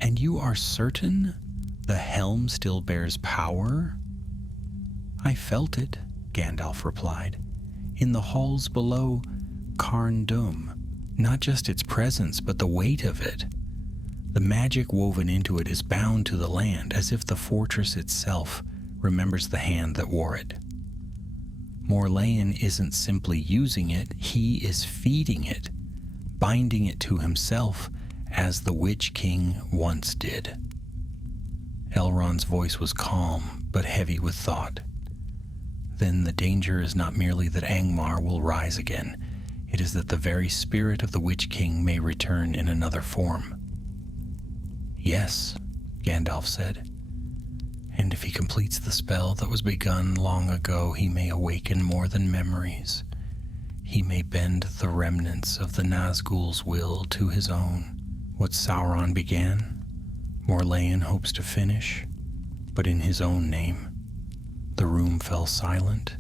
"And you are certain the helm still bears power?" "I felt it," Gandalf replied, "in the halls below Carn Dûm. Not just its presence, but the weight of it. The magic woven into it is bound to the land, as if the fortress itself remembers the hand that wore it. Morlaen isn't simply using it, he is feeding it, binding it to himself as the Witch King once did. Elrond's voice was calm, but heavy with thought. Then the danger is not merely that Angmar will rise again, it is that the very spirit of the Witch King may return in another form. Yes, Gandalf said. And if he completes the spell that was begun long ago, he may awaken more than memories. He may bend the remnants of the Nazgul's will to his own. What Sauron began, Morlaen hopes to finish, but in his own name. The room fell silent.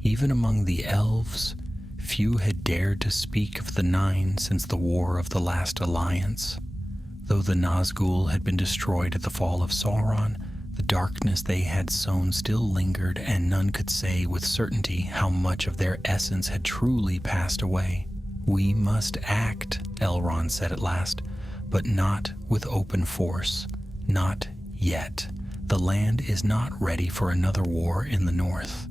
Even among the elves, few had dared to speak of the Nine since the War of the Last Alliance. Though the Nazgul had been destroyed at the fall of Sauron, the darkness they had sown still lingered, and none could say with certainty how much of their essence had truly passed away. "We must act," Elrond said at last, "but not with open force. Not yet. The land is not ready for another war in the north.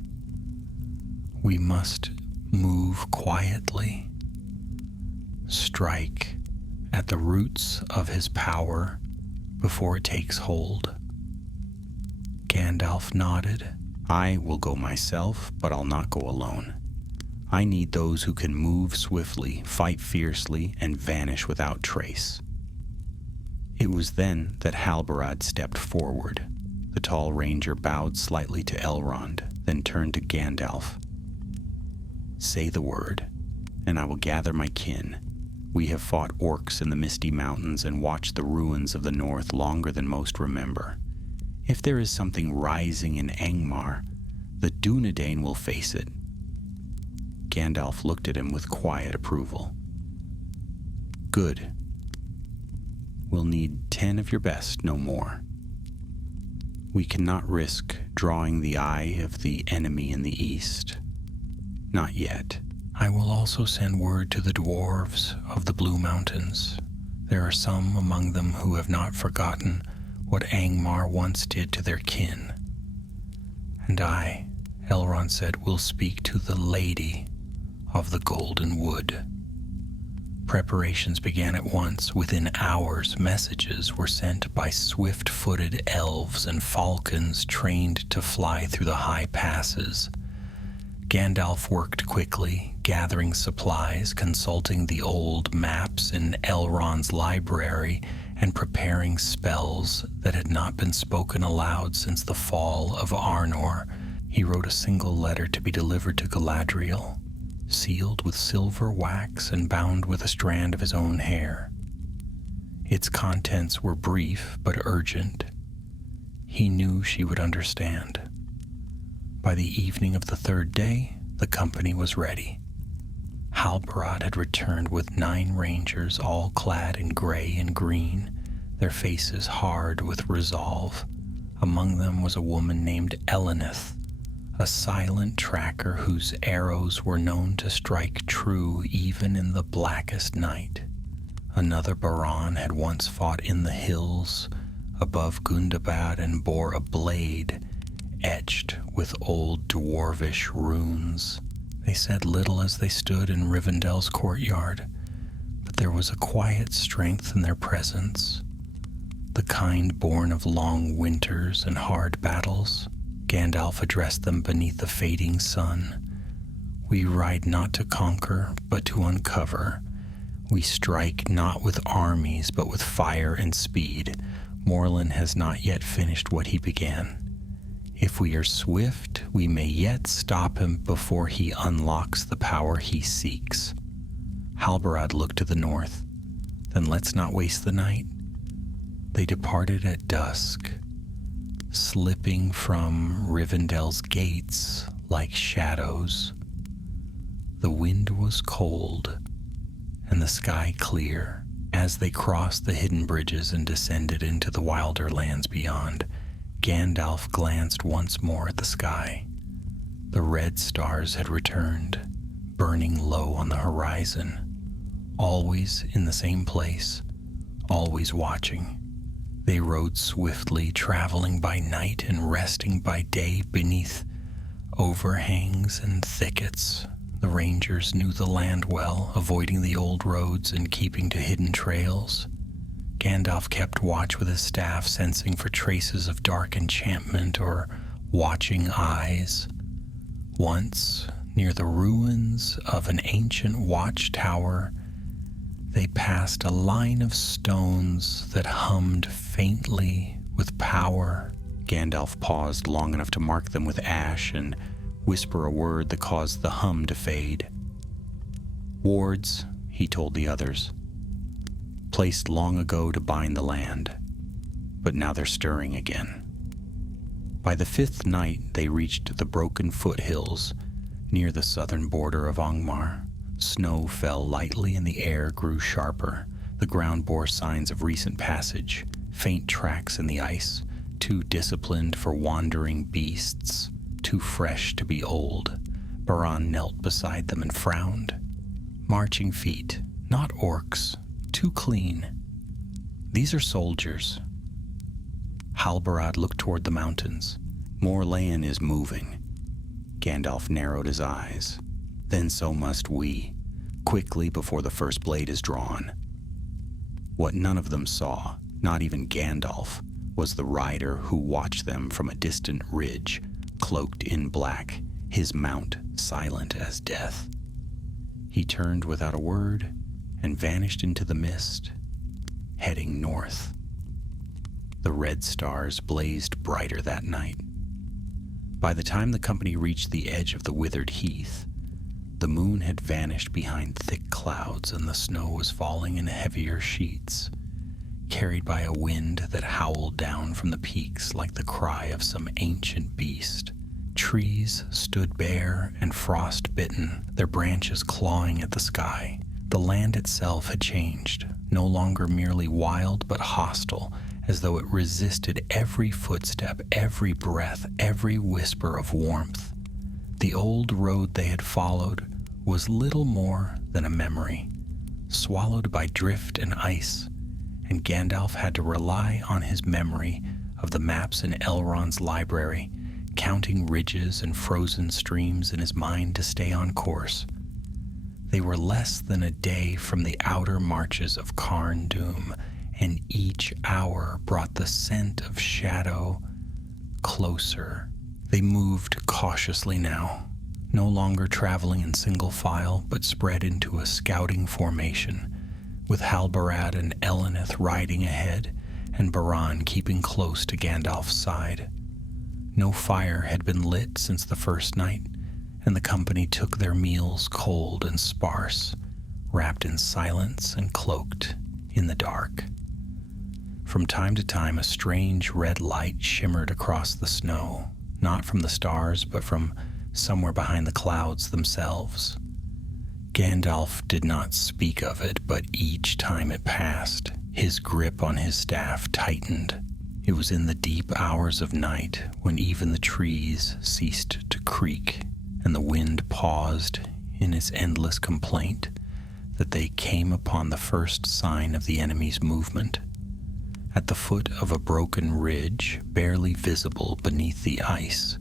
We must move quietly. Strike at the roots of his power before it takes hold." Gandalf nodded. "I will go myself, but I'll not go alone. I need those who can move swiftly, fight fiercely, and vanish without trace." It was then that Halbarad stepped forward. The tall ranger bowed slightly to Elrond, then turned to Gandalf. "Say the word, and I will gather my kin. We have fought orcs in the Misty Mountains and watched the ruins of the north longer than most remember. If there is something rising in Angmar, the Dunedain will face it." Gandalf looked at him with quiet approval. "Good. We'll need 10 of your best, no more. We cannot risk drawing the eye of the enemy in the east. Not yet. I will also send word to the dwarves of the Blue Mountains. There are some among them who have not forgotten what Angmar once did to their kin. And I," Elrond said, "will speak to the Lady of the Golden Wood." Preparations began at once. Within hours, messages were sent by swift-footed elves and falcons trained to fly through the high passes. Gandalf worked quickly, gathering supplies, consulting the old maps in Elrond's library, and preparing spells that had not been spoken aloud since the fall of Arnor. He wrote a single letter to be delivered to Galadriel, sealed with silver wax and bound with a strand of his own hair. Its contents were brief but urgent. He knew she would understand. By the evening of the third day, the company was ready. Halbarad had returned with 9 rangers, all clad in gray and green, their faces hard with resolve. Among them was a woman named Elenith, a silent tracker whose arrows were known to strike true even in the blackest night. Another Baran had once fought in the hills above Gundabad and bore a blade etched with old dwarvish runes. They said little as they stood in Rivendell's courtyard, but there was a quiet strength in their presence, the kind born of long winters and hard battles. Gandalf addressed them beneath the fading sun. "We ride not to conquer, but to uncover. We strike not with armies, but with fire and speed. Morlun has not yet finished what he began. If we are swift, we may yet stop him before he unlocks the power he seeks." Halbarad looked to the north. "Then let's not waste the night." They departed at dusk, slipping from Rivendell's gates like shadows. The wind was cold, and the sky clear. As they crossed the hidden bridges and descended into the wilder lands beyond, Gandalf glanced once more at the sky. The red stars had returned, burning low on the horizon, always in the same place, always watching. They rode swiftly, traveling by night and resting by day beneath overhangs and thickets. The rangers knew the land well, avoiding the old roads and keeping to hidden trails. Gandalf kept watch with his staff, sensing for traces of dark enchantment or watching eyes. Once, near the ruins of an ancient watchtower, they passed a line of stones that hummed faintly with power. Gandalf paused long enough to mark them with ash and whisper a word that caused the hum to fade. Wards, he told the others, placed long ago to bind the land, but now they're stirring again. By the fifth night, they reached the broken foothills near the southern border of Angmar. Snow fell lightly and the air grew sharper. The ground bore signs of recent passage, faint tracks in the ice, too disciplined for wandering beasts, too fresh to be old. Baran knelt beside them and frowned. Marching feet, not orcs, too clean. These are soldiers. Halbarad looked toward the mountains. Morlaen is moving. Gandalf narrowed his eyes. Then so must we, quickly before the first blade is drawn. What none of them saw, not even Gandalf, was the rider who watched them from a distant ridge, cloaked in black, his mount silent as death. He turned without a word and vanished into the mist, heading north. The red stars blazed brighter that night. By the time the company reached the edge of the withered heath, the moon had vanished behind thick clouds and the snow was falling in heavier sheets, carried by a wind that howled down from the peaks like the cry of some ancient beast. Trees stood bare and frost-bitten, their branches clawing at the sky. The land itself had changed, no longer merely wild but hostile, as though it resisted every footstep, every breath, every whisper of warmth. The old road they had followed was little more than a memory, swallowed by drift and ice, and Gandalf had to rely on his memory of the maps in Elrond's library, counting ridges and frozen streams in his mind to stay on course. They were less than a day from the outer marches of Carn Dûm, and each hour brought the scent of shadow closer. They moved cautiously now, no longer traveling in single file, but spread into a scouting formation, with Halbarad and Elenith riding ahead, and Baran keeping close to Gandalf's side. No fire had been lit since the first night, and the company took their meals cold and sparse, wrapped in silence and cloaked in the dark. From time to time, a strange red light shimmered across the snow, not from the stars, but from somewhere behind the clouds themselves. Gandalf did not speak of it, but each time it passed, his grip on his staff tightened. It was in the deep hours of night, when even the trees ceased to creak and the wind paused in its endless complaint, that they came upon the first sign of the enemy's movement. At the foot of a broken ridge, barely visible beneath the ice,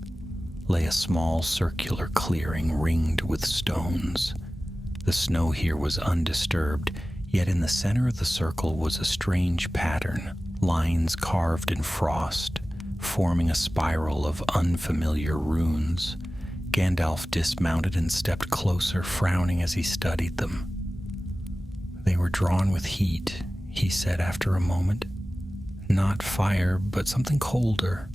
lay a small circular clearing ringed with stones. The snow here was undisturbed, yet in the center of the circle was a strange pattern, lines carved in frost, forming a spiral of unfamiliar runes. Gandalf dismounted and stepped closer, frowning as he studied them. They were drawn with heat, he said after a moment. Not fire, but something colder,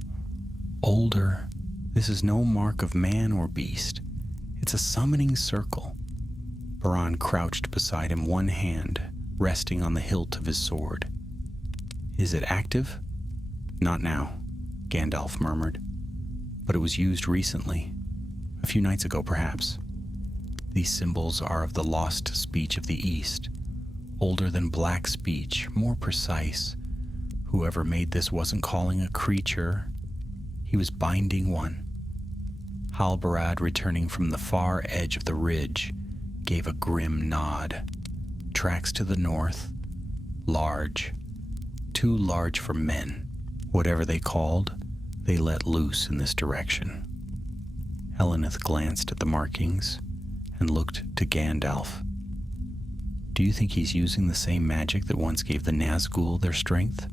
older. This is no mark of man or beast. It's a summoning circle. Baran crouched beside him, one hand resting on the hilt of his sword. Is it active? Not now, Gandalf murmured. But it was used recently. A few nights ago, perhaps. These symbols are of the lost speech of the East, older than black speech, more precise. Whoever made this wasn't calling a creature, he was binding one. Halbarad, returning from the far edge of the ridge, gave a grim nod. Tracks to the north, large, too large for men. Whatever they called, they let loose in this direction. Elenith glanced at the markings and looked to Gandalf. Do you think he's using the same magic that once gave the Nazgul their strength?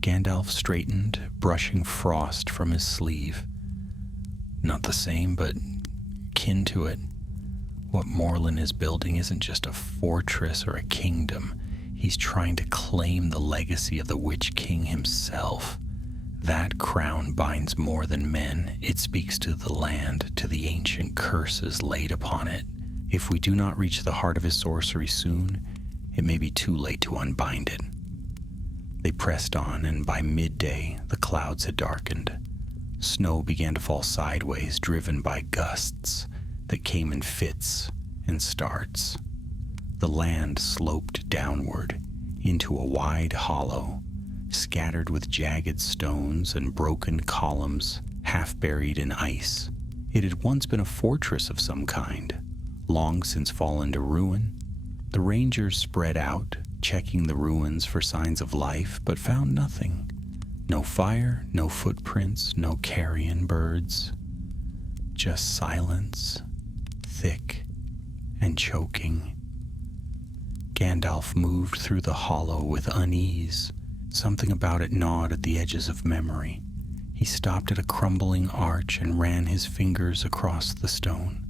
Gandalf straightened, brushing frost from his sleeve. Not the same, but kin to it. What Morlun is building isn't just a fortress or a kingdom. He's trying to claim the legacy of the Witch King himself. That crown binds more than men. It speaks to the land, to the ancient curses laid upon it. If we do not reach the heart of his sorcery soon, it may be too late to unbind it. They pressed on, and by midday, the clouds had darkened. Snow began to fall sideways, driven by gusts that came in fits and starts. The land sloped downward into a wide hollow, scattered with jagged stones and broken columns, half buried in ice. It had once been a fortress of some kind, long since fallen to ruin. The rangers spread out, checking the ruins for signs of life, but found nothing. No fire, no footprints, no carrion birds. Just silence, thick and choking. Gandalf moved through the hollow with unease. Something about it gnawed at the edges of memory. He stopped at a crumbling arch and ran his fingers across the stone.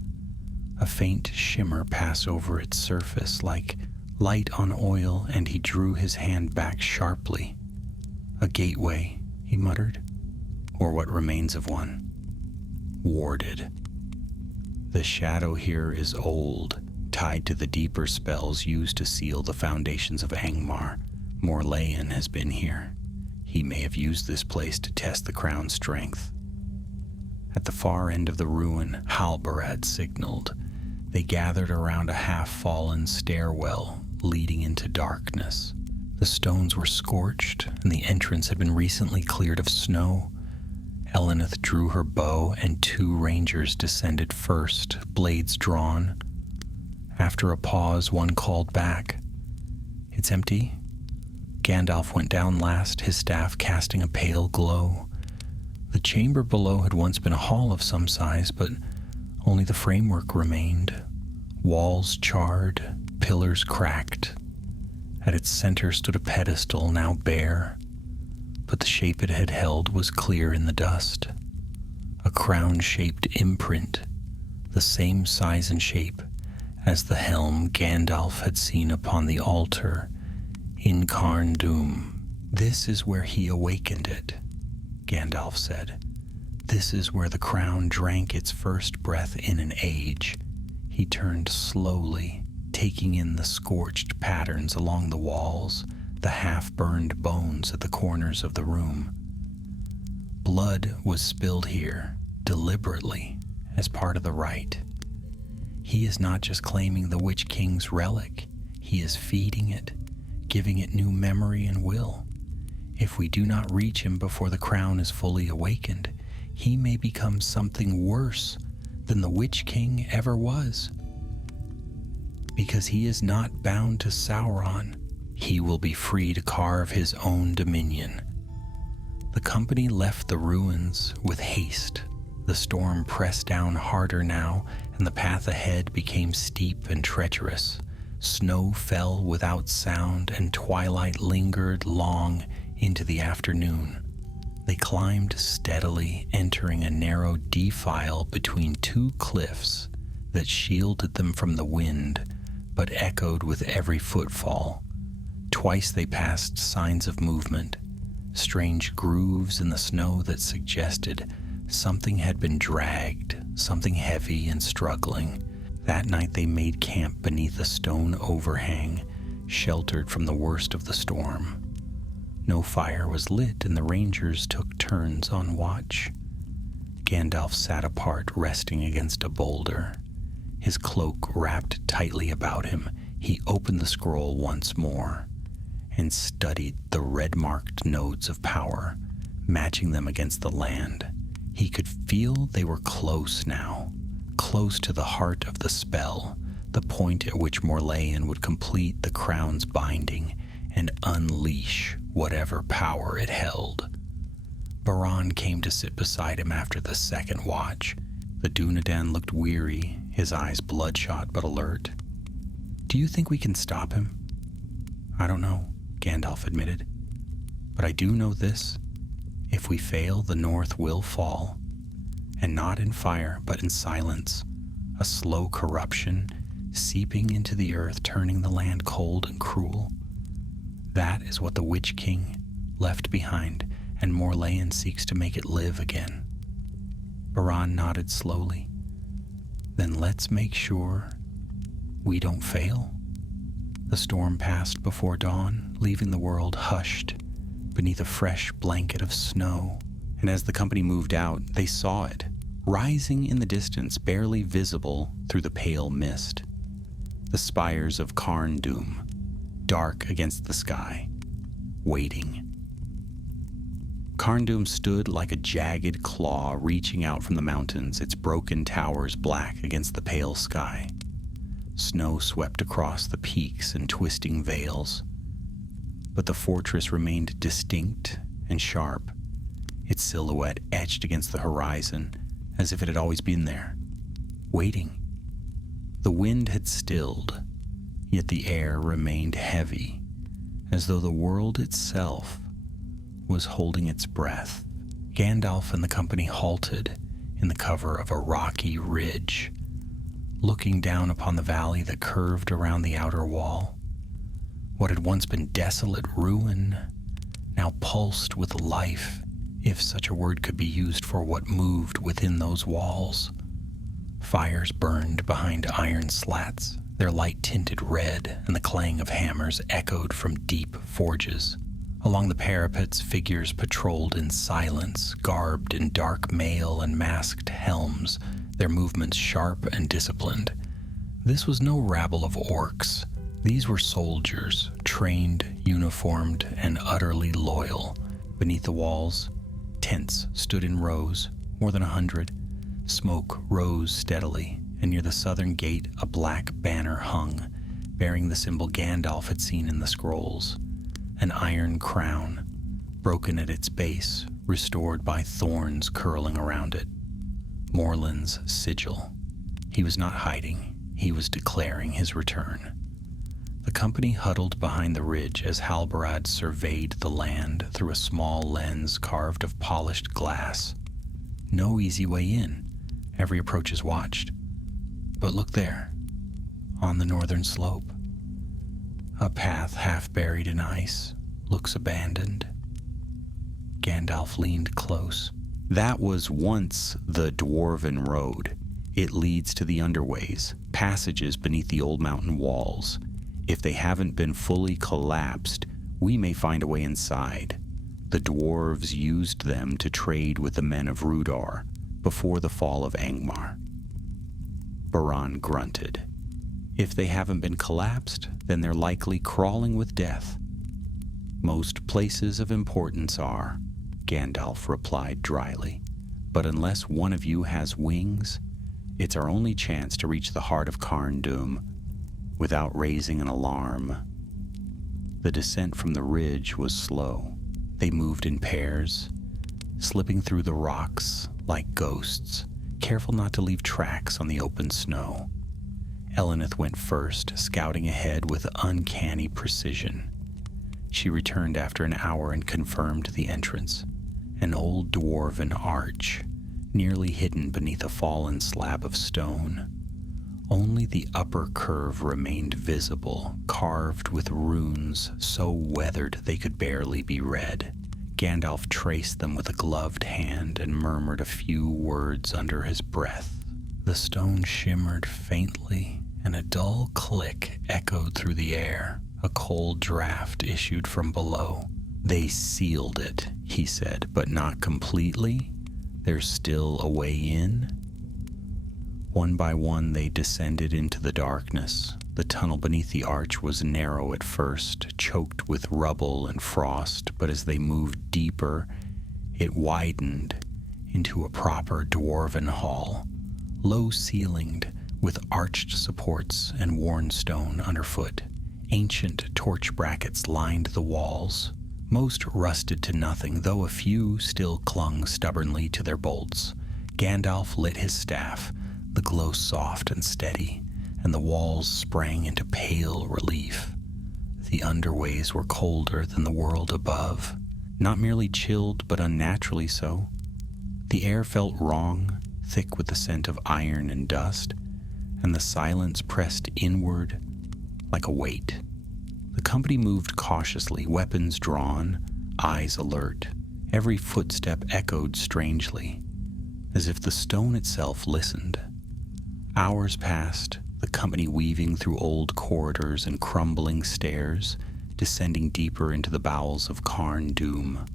A faint shimmer passed over its surface like light on oil, and he drew his hand back sharply. A gateway, he muttered, or what remains of one. Warded. The shadow here is old, tied to the deeper spells used to seal the foundations of Angmar. Morlun has been here. He may have used this place to test the crown's strength. At the far end of the ruin, Halbarad signaled. They gathered around a half-fallen stairwell leading into darkness. The stones were scorched, and the entrance had been recently cleared of snow. Elenith drew her bow, and 2 rangers descended first, blades drawn. After a pause, one called back, "It's empty." Gandalf went down last, his staff casting a pale glow. The chamber below had once been a hall of some size, but only the framework remained. Walls charred, pillars cracked. At its center stood a pedestal, now bare, but the shape it had held was clear in the dust. A crown-shaped imprint, the same size and shape as the helm Gandalf had seen upon the altar in Carn Dûm. "This is where he awakened it," Gandalf said. "This is where the crown drank its first breath in an age." He turned slowly, taking in the scorched patterns along the walls, the half-burned bones at the corners of the room. Blood was spilled here, deliberately, as part of the rite. He is not just claiming the Witch King's relic, he is feeding it, giving it new memory and will. If we do not reach him before the crown is fully awakened, he may become something worse than the Witch King ever was. Because he is not bound to Sauron, he will be free to carve his own dominion. The company left the ruins with haste. The storm pressed down harder now, and the path ahead became steep and treacherous. Snow fell without sound, and twilight lingered long into the afternoon. They climbed steadily, entering a narrow defile between 2 cliffs that shielded them from the wind, but echoed with every footfall. Twice they passed signs of movement, strange grooves in the snow that suggested something had been dragged, something heavy and struggling. That night they made camp beneath a stone overhang, sheltered from the worst of the storm. No fire was lit, and the rangers took turns on watch. Gandalf sat apart, resting against a boulder. His cloak wrapped tightly about him, he opened the scroll once more and studied the red-marked nodes of power, matching them against the land. He could feel they were close now, close to the heart of the spell, the point at which Morlun would complete the crown's binding and unleash whatever power it held. Baran came to sit beside him after the second watch. The Dunedain looked weary, his eyes bloodshot but alert. "Do you think we can stop him?" "I don't know," Gandalf admitted. "But I do know this. If we fail, the North will fall. And not in fire, but in silence. A slow corruption, seeping into the earth, turning the land cold and cruel. That is what the Witch King left behind, and Morlaen seeks to make it live again." Baran nodded slowly. "Then let's make sure we don't fail." The storm passed before dawn, leaving the world hushed beneath a fresh blanket of snow. And as the company moved out, they saw it, rising in the distance, barely visible through the pale mist. The spires of Carn Dûm, dark against the sky, waiting. Carn Dûm stood like a jagged claw reaching out from the mountains, its broken towers black against the pale sky. Snow swept across the peaks and twisting vales. But the fortress remained distinct and sharp, its silhouette etched against the horizon as if it had always been there, waiting. The wind had stilled, yet the air remained heavy, as though the world itself was holding its breath. Gandalf and the company halted in the cover of a rocky ridge, looking down upon the valley that curved around the outer wall. What had once been desolate ruin now pulsed with life, if such a word could be used for what moved within those walls. Fires burned behind iron slats, their light tinted red, and the clang of hammers echoed from deep forges. Along the parapets, figures patrolled in silence, garbed in dark mail and masked helms, their movements sharp and disciplined. This was no rabble of orcs. These were soldiers, trained, uniformed, and utterly loyal. Beneath the walls, tents stood in rows, more than 100. Smoke rose steadily, and near the southern gate a black banner hung, bearing the symbol Gandalf had seen in the scrolls. An iron crown, broken at its base, restored by thorns curling around it. Morlin's sigil. He was not hiding, he was declaring his return. The company huddled behind the ridge as Halbarad surveyed the land through a small lens carved of polished glass. No easy way in. Every approach is watched. But look there, on the northern slope. A path half buried in ice, looks abandoned. Gandalf leaned close. That was once the Dwarven Road. It leads to the underways, passages beneath the old mountain walls. If they haven't been fully collapsed, we may find a way inside. The dwarves used them to trade with the men of Rudar before the fall of Angmar. Baran grunted. If they haven't been collapsed, then they're likely crawling with death. Most places of importance are, Gandalf replied dryly. But unless one of you has wings, it's our only chance to reach the heart of Carn Dûm without raising an alarm. The descent from the ridge was slow. They moved in pairs, slipping through the rocks like ghosts, careful not to leave tracks on the open snow. Elenith went first, scouting ahead with uncanny precision. She returned after an hour and confirmed the entrance, an old dwarven arch, nearly hidden beneath a fallen slab of stone. Only the upper curve remained visible, carved with runes so weathered they could barely be read. Gandalf traced them with a gloved hand and murmured a few words under his breath. The stone shimmered faintly, and a dull click echoed through the air. A cold draft issued from below. "They sealed it," he said, "but not completely. There's still a way in." One by one they descended into the darkness. The tunnel beneath the arch was narrow at first, choked with rubble and frost, but as they moved deeper, it widened into a proper dwarven hall, low-ceilinged, with arched supports and worn stone underfoot. Ancient torch brackets lined the walls, Most rusted to nothing, though a few still clung stubbornly to their bolts. Gandalf lit his staff, the glow soft and steady, and the walls sprang into pale relief. The underways were colder than the world above, not merely chilled, but unnaturally so. The air felt wrong, thick with the scent of iron and dust, and the silence pressed inward like a weight. The company moved cautiously, weapons drawn, eyes alert. Every footstep echoed strangely, as if the stone itself listened. Hours passed, the company weaving through old corridors and crumbling stairs, descending deeper into the bowels of Carn Dûm.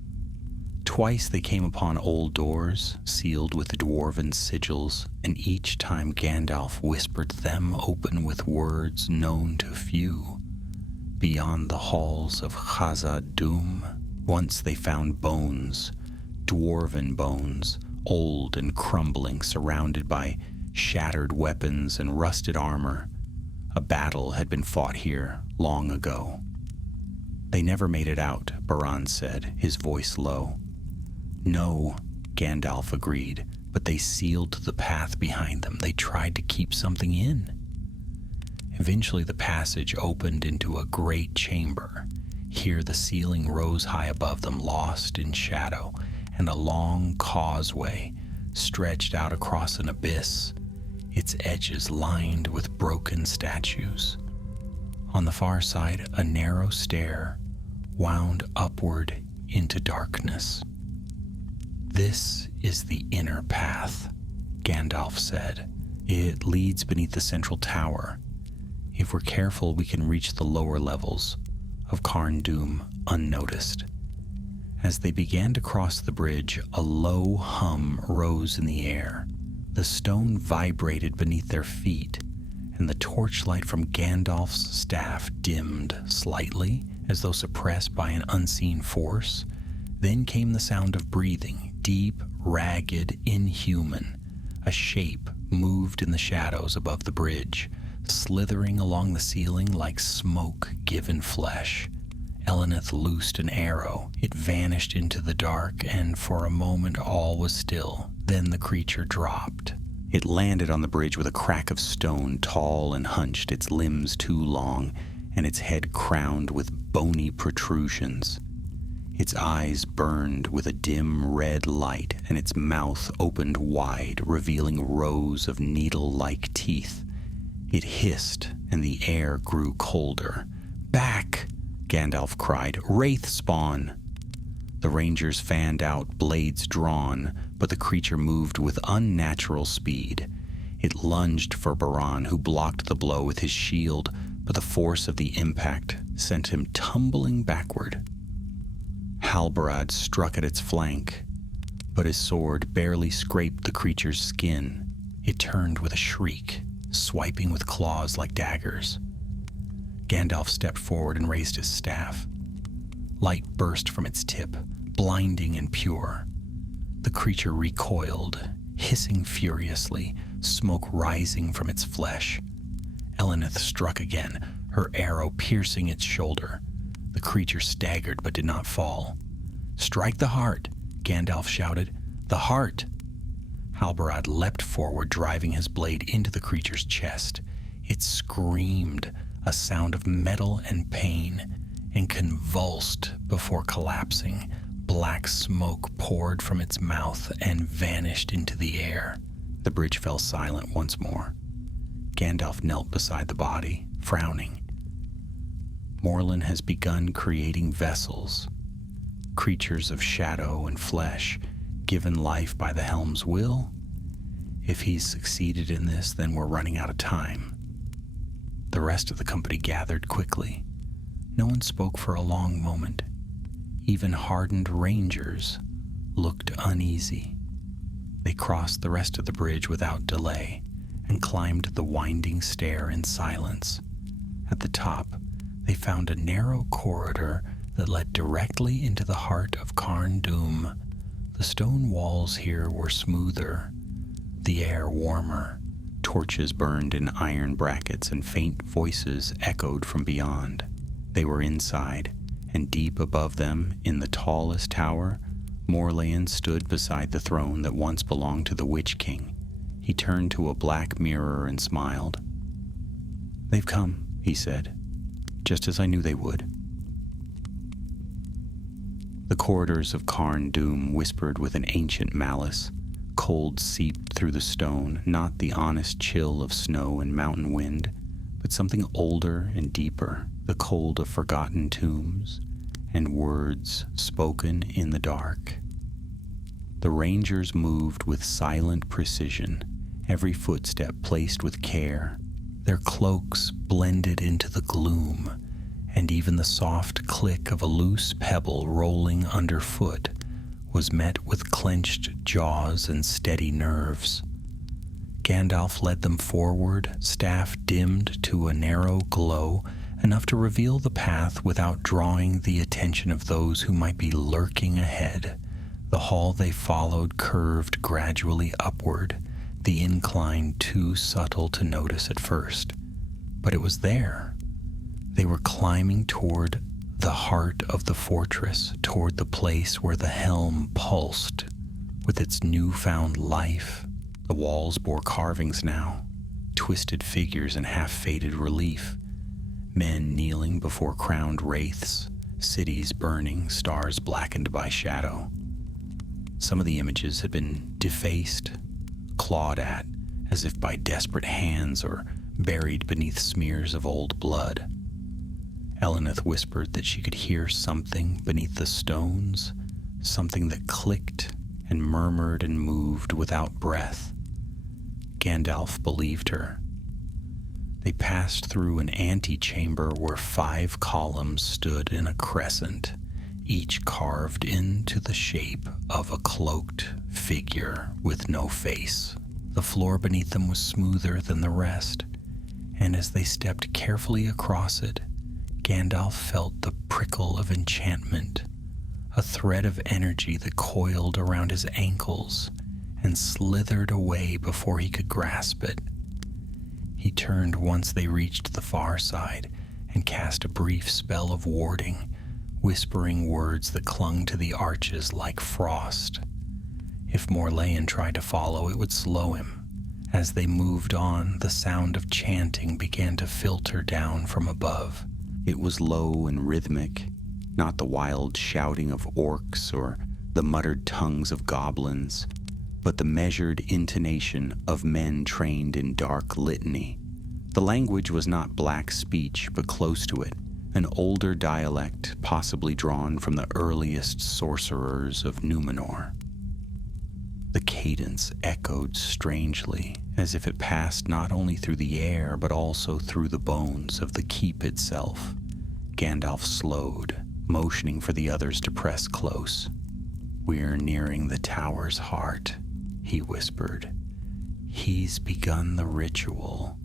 Twice they came upon old doors, sealed with dwarven sigils, and each time Gandalf whispered them open with words known to few. Beyond the halls of Khazad-dûm, once they found bones, dwarven bones, old and crumbling, surrounded by shattered weapons and rusted armor. A battle had been fought here long ago. They never made it out, Baran said, his voice low. No, Gandalf agreed, but they sealed the path behind them. They tried to keep something in. Eventually the passage opened into a great chamber. Here the ceiling rose high above them, lost in shadow, and a long causeway stretched out across an abyss, its edges lined with broken statues. On the far side, a narrow stair wound upward into darkness. This is the inner path, Gandalf said. It leads beneath the central tower. If we're careful, we can reach the lower levels of Carn Dûm unnoticed. As they began to cross the bridge, a low hum rose in the air. The stone vibrated beneath their feet, and the torchlight from Gandalf's staff dimmed slightly, as though suppressed by an unseen force. Then came the sound of breathing, deep, ragged, inhuman. A shape moved in the shadows above the bridge, slithering along the ceiling like smoke given flesh. Eleneth loosed an arrow. It vanished into the dark, and for a moment all was still. Then the creature dropped. It landed on the bridge with a crack of stone, tall and hunched, its limbs too long, and its head crowned with bony protrusions. Its eyes burned with a dim red light, and its mouth opened wide, revealing rows of needle-like teeth. It hissed, and the air grew colder. "Back!" Gandalf cried. "Wraith spawn!" The rangers fanned out, blades drawn, but the creature moved with unnatural speed. It lunged for Baran, who blocked the blow with his shield, but the force of the impact sent him tumbling backward. Halbarad struck at its flank, but his sword barely scraped the creature's skin. It turned with a shriek, swiping with claws like daggers. Gandalf stepped forward and raised his staff. Light burst from its tip, blinding and pure. The creature recoiled, hissing furiously, smoke rising from its flesh. Eleneth struck again, her arrow piercing its shoulder. The creature staggered but did not fall. "Strike the heart," Gandalf shouted. "The heart!" Halbarad leapt forward, driving his blade into the creature's chest. It screamed, a sound of metal and pain, and convulsed before collapsing. Black smoke poured from its mouth and vanished into the air. The bridge fell silent once more. Gandalf knelt beside the body, frowning. Morlun has begun creating vessels, creatures of shadow and flesh, given life by the helm's will. If he's succeeded in this, then we're running out of time. The rest of the company gathered quickly. No one spoke for a long moment. Even hardened rangers looked uneasy. They crossed the rest of the bridge without delay and climbed the winding stair in silence. At the top, they found a narrow corridor that led directly into the heart of Carn Dûm. The stone walls here were smoother, the air warmer. Torches burned in iron brackets, and faint voices echoed from beyond. They were inside, and deep above them, in the tallest tower, Morlaen stood beside the throne that once belonged to the Witch King. He turned to a black mirror and smiled. "They've come," he said, "just as I knew they would." The corridors of Carn Dûm whispered with an ancient malice. Cold seeped through the stone, not the honest chill of snow and mountain wind, but something older and deeper, the cold of forgotten tombs, and words spoken in the dark. The rangers moved with silent precision, every footstep placed with care. Their cloaks blended into the gloom, and even the soft click of a loose pebble rolling underfoot was met with clenched jaws and steady nerves. Gandalf led them forward, staff dimmed to a narrow glow, enough to reveal the path without drawing the attention of those who might be lurking ahead. The hall they followed curved gradually upward, the incline too subtle to notice at first. But it was there. They were climbing toward the heart of the fortress, toward the place where the helm pulsed with its newfound life. The walls bore carvings now, twisted figures in half-faded relief, men kneeling before crowned wraiths, cities burning, stars blackened by shadow. Some of the images had been defaced, clawed at, as if by desperate hands or buried beneath smears of old blood. Eleneth whispered that she could hear something beneath the stones, something that clicked and murmured and moved without breath. Gandalf believed her. They passed through an antechamber where 5 columns stood in a crescent, each carved into the shape of a cloaked figure with no face. The floor beneath them was smoother than the rest, and as they stepped carefully across it, Gandalf felt the prickle of enchantment, a thread of energy that coiled around his ankles and slithered away before he could grasp it. He turned once they reached the far side and cast a brief spell of warding, whispering words that clung to the arches like frost. If Morlaen tried to follow, it would slow him. As they moved on, the sound of chanting began to filter down from above. It was low and rhythmic, not the wild shouting of orcs or the muttered tongues of goblins, but the measured intonation of men trained in dark litany. The language was not black speech, but close to it, an older dialect possibly drawn from the earliest sorcerers of Númenor. The cadence echoed strangely, as if it passed not only through the air, but also through the bones of the keep itself. Gandalf slowed, motioning for the others to press close. "We're nearing the tower's heart," he whispered. "He's begun the ritual.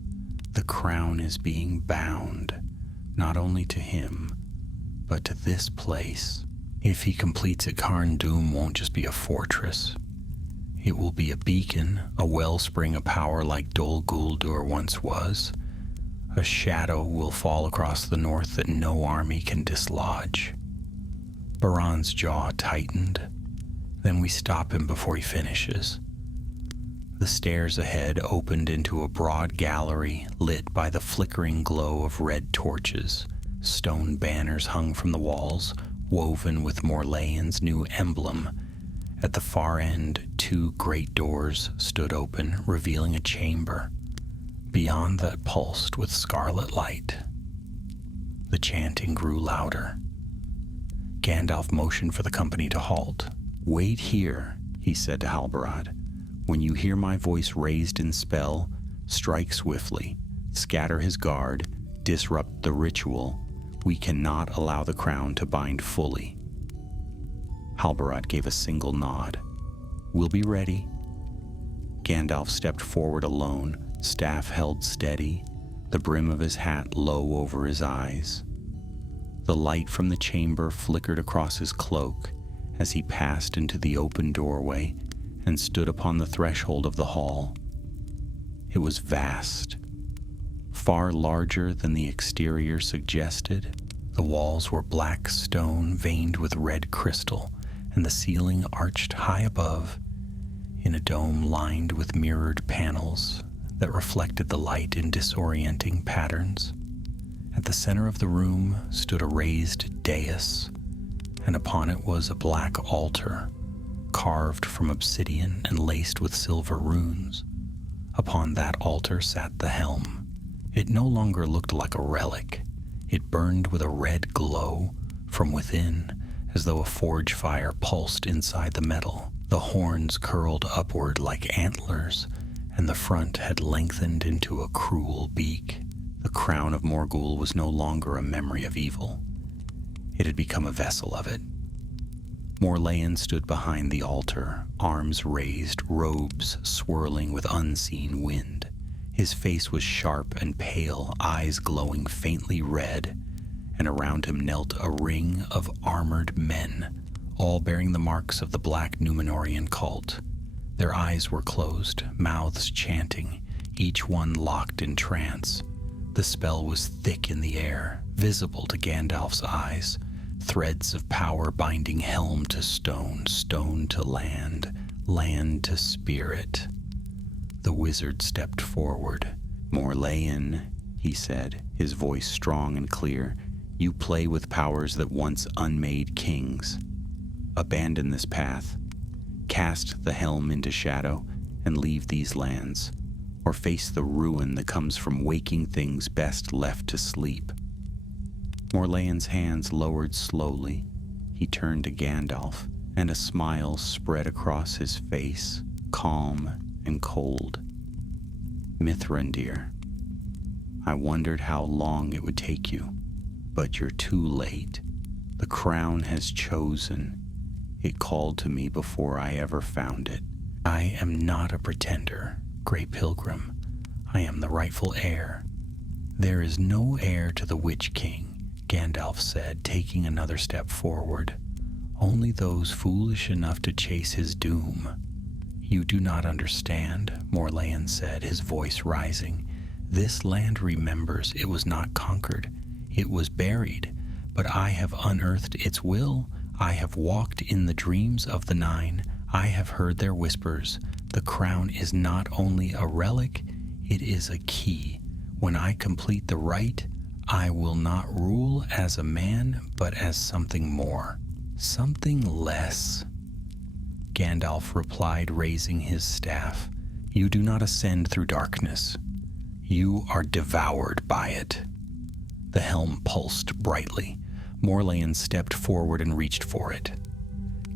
The crown is being bound, not only to him, but to this place. If he completes it, Carn Dûm won't just be a fortress. It will be a beacon, a wellspring of power like Dol Guldur once was. A shadow will fall across the north that no army can dislodge." Baran's jaw tightened. "Then we stop him before he finishes." The stairs ahead opened into a broad gallery lit by the flickering glow of red torches. Stone banners hung from the walls, woven with Morlaen's new emblem. At the far end, 2 great doors stood open, revealing a chamber. Beyond that pulsed with scarlet light. The chanting grew louder. Gandalf motioned for the company to halt. "Wait here," he said to Halbarad. "When you hear my voice raised in spell, strike swiftly, scatter his guard, disrupt the ritual. We cannot allow the crown to bind fully." Halbarad gave a single nod. "We'll be ready." Gandalf stepped forward alone, staff held steady, the brim of his hat low over his eyes. The light from the chamber flickered across his cloak as he passed into the open doorway and stood upon the threshold of the hall. It was vast, far larger than the exterior suggested. The walls were black stone veined with red crystal, and the ceiling arched high above in a dome lined with mirrored panels that reflected the light in disorienting patterns. At the center of the room stood a raised dais, and upon it was a black altar, carved from obsidian and laced with silver runes. Upon that altar sat the helm. It no longer looked like a relic. It burned with a red glow from within, as though a forge fire pulsed inside the metal. The horns curled upward like antlers, and the front had lengthened into a cruel beak. The crown of Morgul was no longer a memory of evil. It had become a vessel of it. Morleyan stood behind the altar, arms raised, robes swirling with unseen wind. His face was sharp and pale, eyes glowing faintly red, and around him knelt a ring of armored men, all bearing the marks of the black Númenórean cult. Their eyes were closed, mouths chanting, each one locked in trance. The spell was thick in the air, visible to Gandalf's eyes, threads of power binding helm to stone, stone to land, land to spirit. The wizard stepped forward. "Morleyan," he said, his voice strong and clear, "you play with powers that once unmade kings. Abandon this path. Cast the helm into shadow and leave these lands, or face the ruin that comes from waking things best left to sleep." Morleyan's hands lowered slowly. He turned to Gandalf, and a smile spread across his face, calm and cold. "Mithrandir, I wondered how long it would take you, but you're too late. The crown has chosen. It called to me before I ever found it. I am not a pretender, Grey Pilgrim. I am the rightful heir." "There is no heir to the Witch King," Gandalf said, taking another step forward. "Only those foolish enough to chase his doom." "You do not understand," Morleyan said, his voice rising. "This land remembers it was not conquered. It was buried, but I have unearthed its will. I have walked in the dreams of the Nine. I have heard their whispers. The crown is not only a relic, it is a key. When I complete the rite, I will not rule as a man, but as something more. Something less." Gandalf replied, raising his staff. "You do not ascend through darkness. You are devoured by it." The helm pulsed brightly. Morleyan stepped forward and reached for it.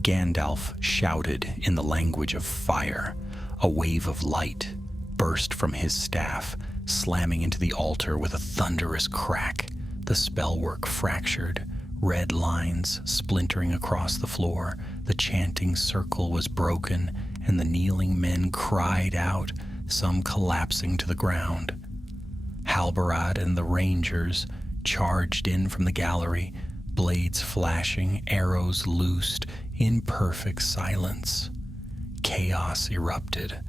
Gandalf shouted in the language of fire. A wave of light burst from his staff, slamming into the altar with a thunderous crack. The spellwork fractured, red lines splintering across the floor. The chanting circle was broken, and the kneeling men cried out, some collapsing to the ground. Halbarad and the rangers charged in from the gallery, blades flashing, arrows loosed, in perfect silence. Chaos erupted.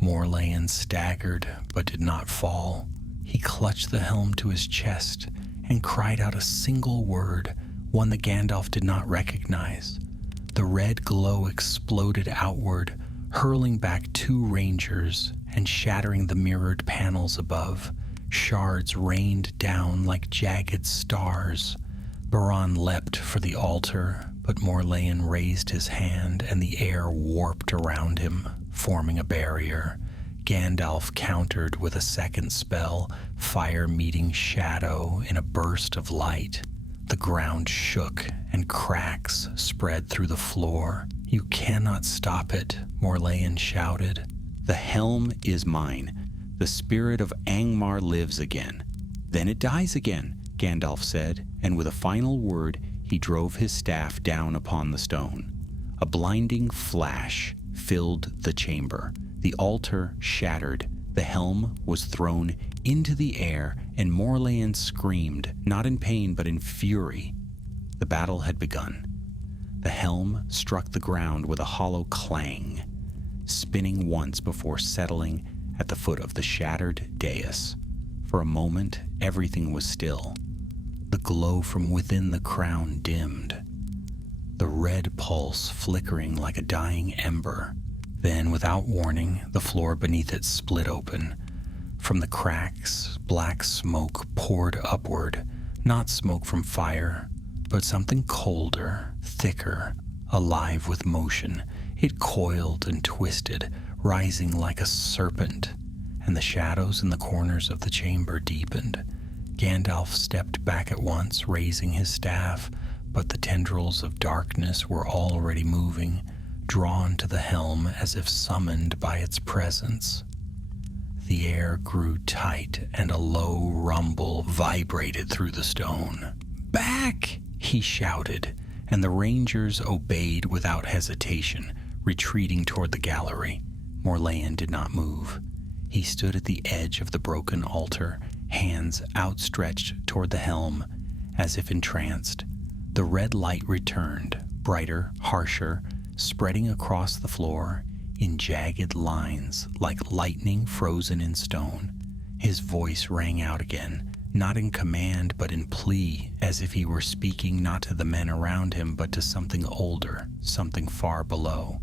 Morleyan staggered, but did not fall. He clutched the helm to his chest and cried out a single word, one that Gandalf did not recognize. The red glow exploded outward, hurling back 2 rangers and shattering the mirrored panels above. Shards rained down like jagged stars. Baran leapt for the altar, but Morleyan raised his hand and the air warped around him, forming a barrier. Gandalf countered with a second spell, fire meeting shadow in a burst of light. The ground shook and cracks spread through the floor. "You cannot stop it," Morleyan shouted. "The helm is mine. The spirit of Angmar lives again. Then it dies again," Gandalf said, and with a final word, he drove his staff down upon the stone. A blinding flash filled the chamber. The altar shattered. The helm was thrown into the air, and Morleyan screamed, not in pain but in fury. The battle had begun. The helm struck the ground with a hollow clang, spinning once before settling at the foot of the shattered dais. For a moment, everything was still. The glow from within the crown dimmed, the red pulse flickering like a dying ember. Then, without warning, the floor beneath it split open. From the cracks, black smoke poured upward, not smoke from fire, but something colder, thicker, alive with motion. It coiled and twisted, rising like a serpent, and the shadows in the corners of the chamber deepened. Gandalf stepped back at once, raising his staff, but the tendrils of darkness were already moving, drawn to the helm as if summoned by its presence. The air grew tight, and a low rumble vibrated through the stone. "Back!" he shouted, and the rangers obeyed without hesitation, retreating toward the gallery. Morleyan did not move. He stood at the edge of the broken altar, hands outstretched toward the helm, as if entranced. The red light returned, brighter, harsher, spreading across the floor in jagged lines like lightning frozen in stone. His voice rang out again, not in command but in plea, as if he were speaking not to the men around him but to something older, something far below.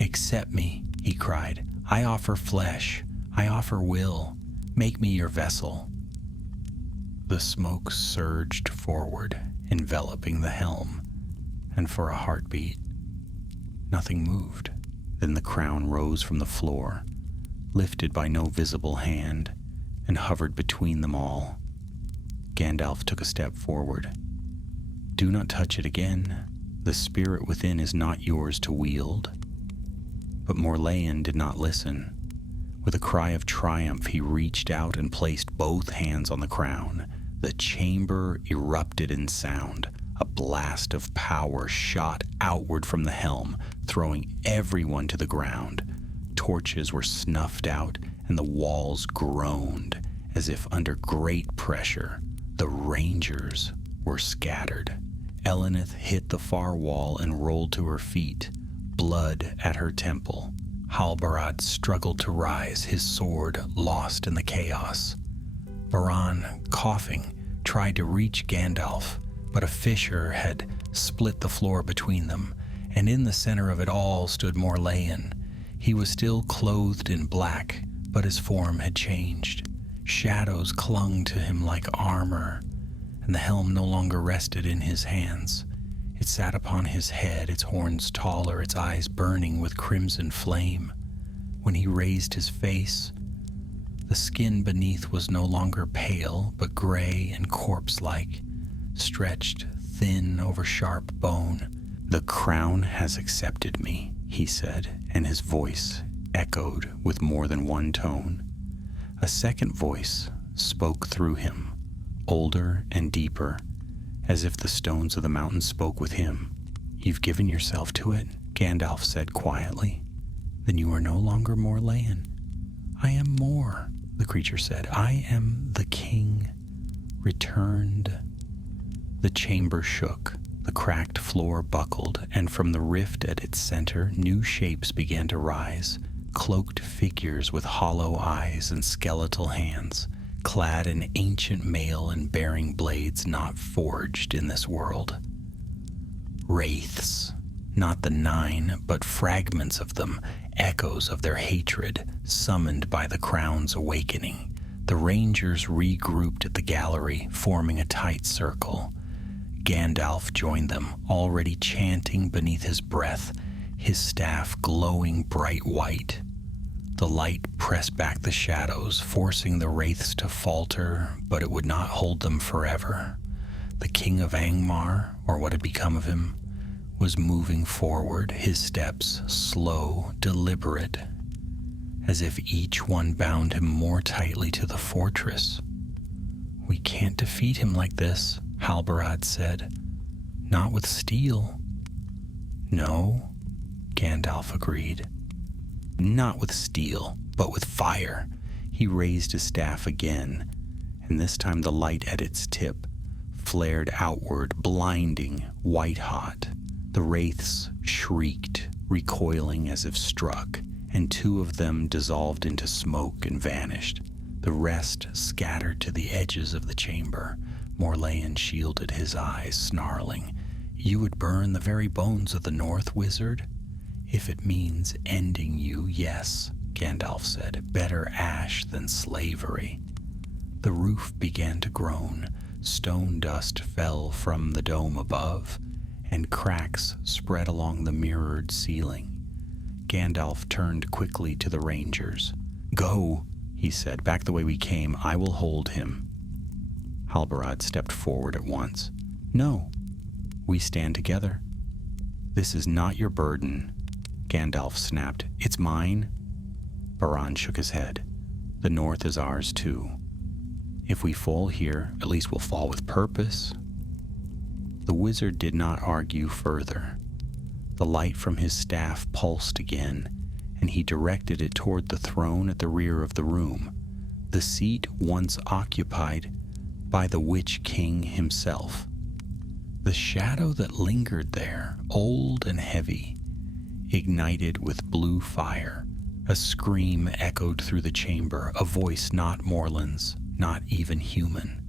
"Accept me," he cried. "I offer flesh. I offer will. Make me your vessel." The smoke surged forward, enveloping the helm, and for a heartbeat, nothing moved. Then the crown rose from the floor, lifted by no visible hand, and hovered between them all. Gandalf took a step forward. "Do not touch it again. The spirit within is not yours to wield." But Morleyan did not listen. With a cry of triumph, he reached out and placed both hands on the crown. The chamber erupted in sound. A blast of power shot outward from the helm, throwing everyone to the ground. Torches were snuffed out, and the walls groaned as if under great pressure. The rangers were scattered. Elenith hit the far wall and rolled to her feet, blood at her temple. Halbarad struggled to rise, his sword lost in the chaos. Baran, coughing, tried to reach Gandalf, but a fissure had split the floor between them, and in the center of it all stood Morleyan. He was still clothed in black, but his form had changed. Shadows clung to him like armor, and the helm no longer rested in his hands. It sat upon his head, its horns taller, its eyes burning with crimson flame. When he raised his face, the skin beneath was no longer pale, but gray and corpse-like, stretched thin over sharp bone. "The crown has accepted me," he said, and his voice echoed with more than one tone. A second voice spoke through him, older and deeper, as if the stones of the mountain spoke with him. "You've given yourself to it," Gandalf said quietly. "Then you are no longer Morleyan." "I am more," the creature said. "I am the king, returned." The chamber shook, the cracked floor buckled, and from the rift at its center, new shapes began to rise, cloaked figures with hollow eyes and skeletal hands, clad in ancient mail and bearing blades not forged in this world. Wraiths, not the 9, but fragments of them, echoes of their hatred, summoned by the crown's awakening. The rangers regrouped at the gallery, forming a tight circle. Gandalf joined them, already chanting beneath his breath, his staff glowing bright white. The light pressed back the shadows, forcing the wraiths to falter, but it would not hold them forever. The king of Angmar, or what had become of him, was moving forward, his steps slow, deliberate, as if each one bound him more tightly to the fortress. "We can't defeat him like this," Halbarad said. "Not with steel." "No," Gandalf agreed. "Not with steel, but with fire." He raised his staff again, and this time the light at its tip flared outward, blinding, white-hot. The wraiths shrieked, recoiling as if struck, and 2 of them dissolved into smoke and vanished. The rest scattered to the edges of the chamber. Morlayan shielded his eyes, snarling. "You would burn the very bones of the North, wizard?" "If it means ending you, yes," Gandalf said. "Better ash than slavery." The roof began to groan. Stone dust fell from the dome above, and cracks spread along the mirrored ceiling. Gandalf turned quickly to the rangers. "Go," he said. "Back the way we came. I will hold him." Halbarad stepped forward at once. "No, we stand together." "This is not your burden," Gandalf snapped. "It's mine." Baran shook his head. "The North is ours too. If we fall here, at least we'll fall with purpose." The wizard did not argue further. The light from his staff pulsed again, and he directed it toward the throne at the rear of the room, the seat once occupied by the Witch King himself. The shadow that lingered there, old and heavy, ignited with blue fire. A scream echoed through the chamber, a voice not Morland's, not even human.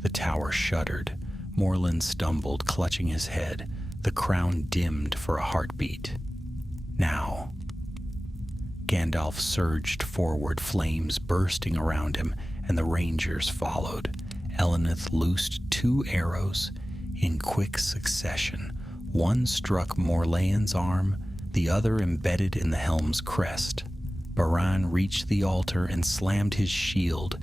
The tower shuddered. Morland stumbled, clutching his head. The crown dimmed for a heartbeat. Now. Gandalf surged forward, flames bursting around him, and the rangers followed. Elenith loosed 2 arrows in quick succession. One struck Morlayan's arm, the other embedded in the helm's crest. Baran reached the altar and slammed his shield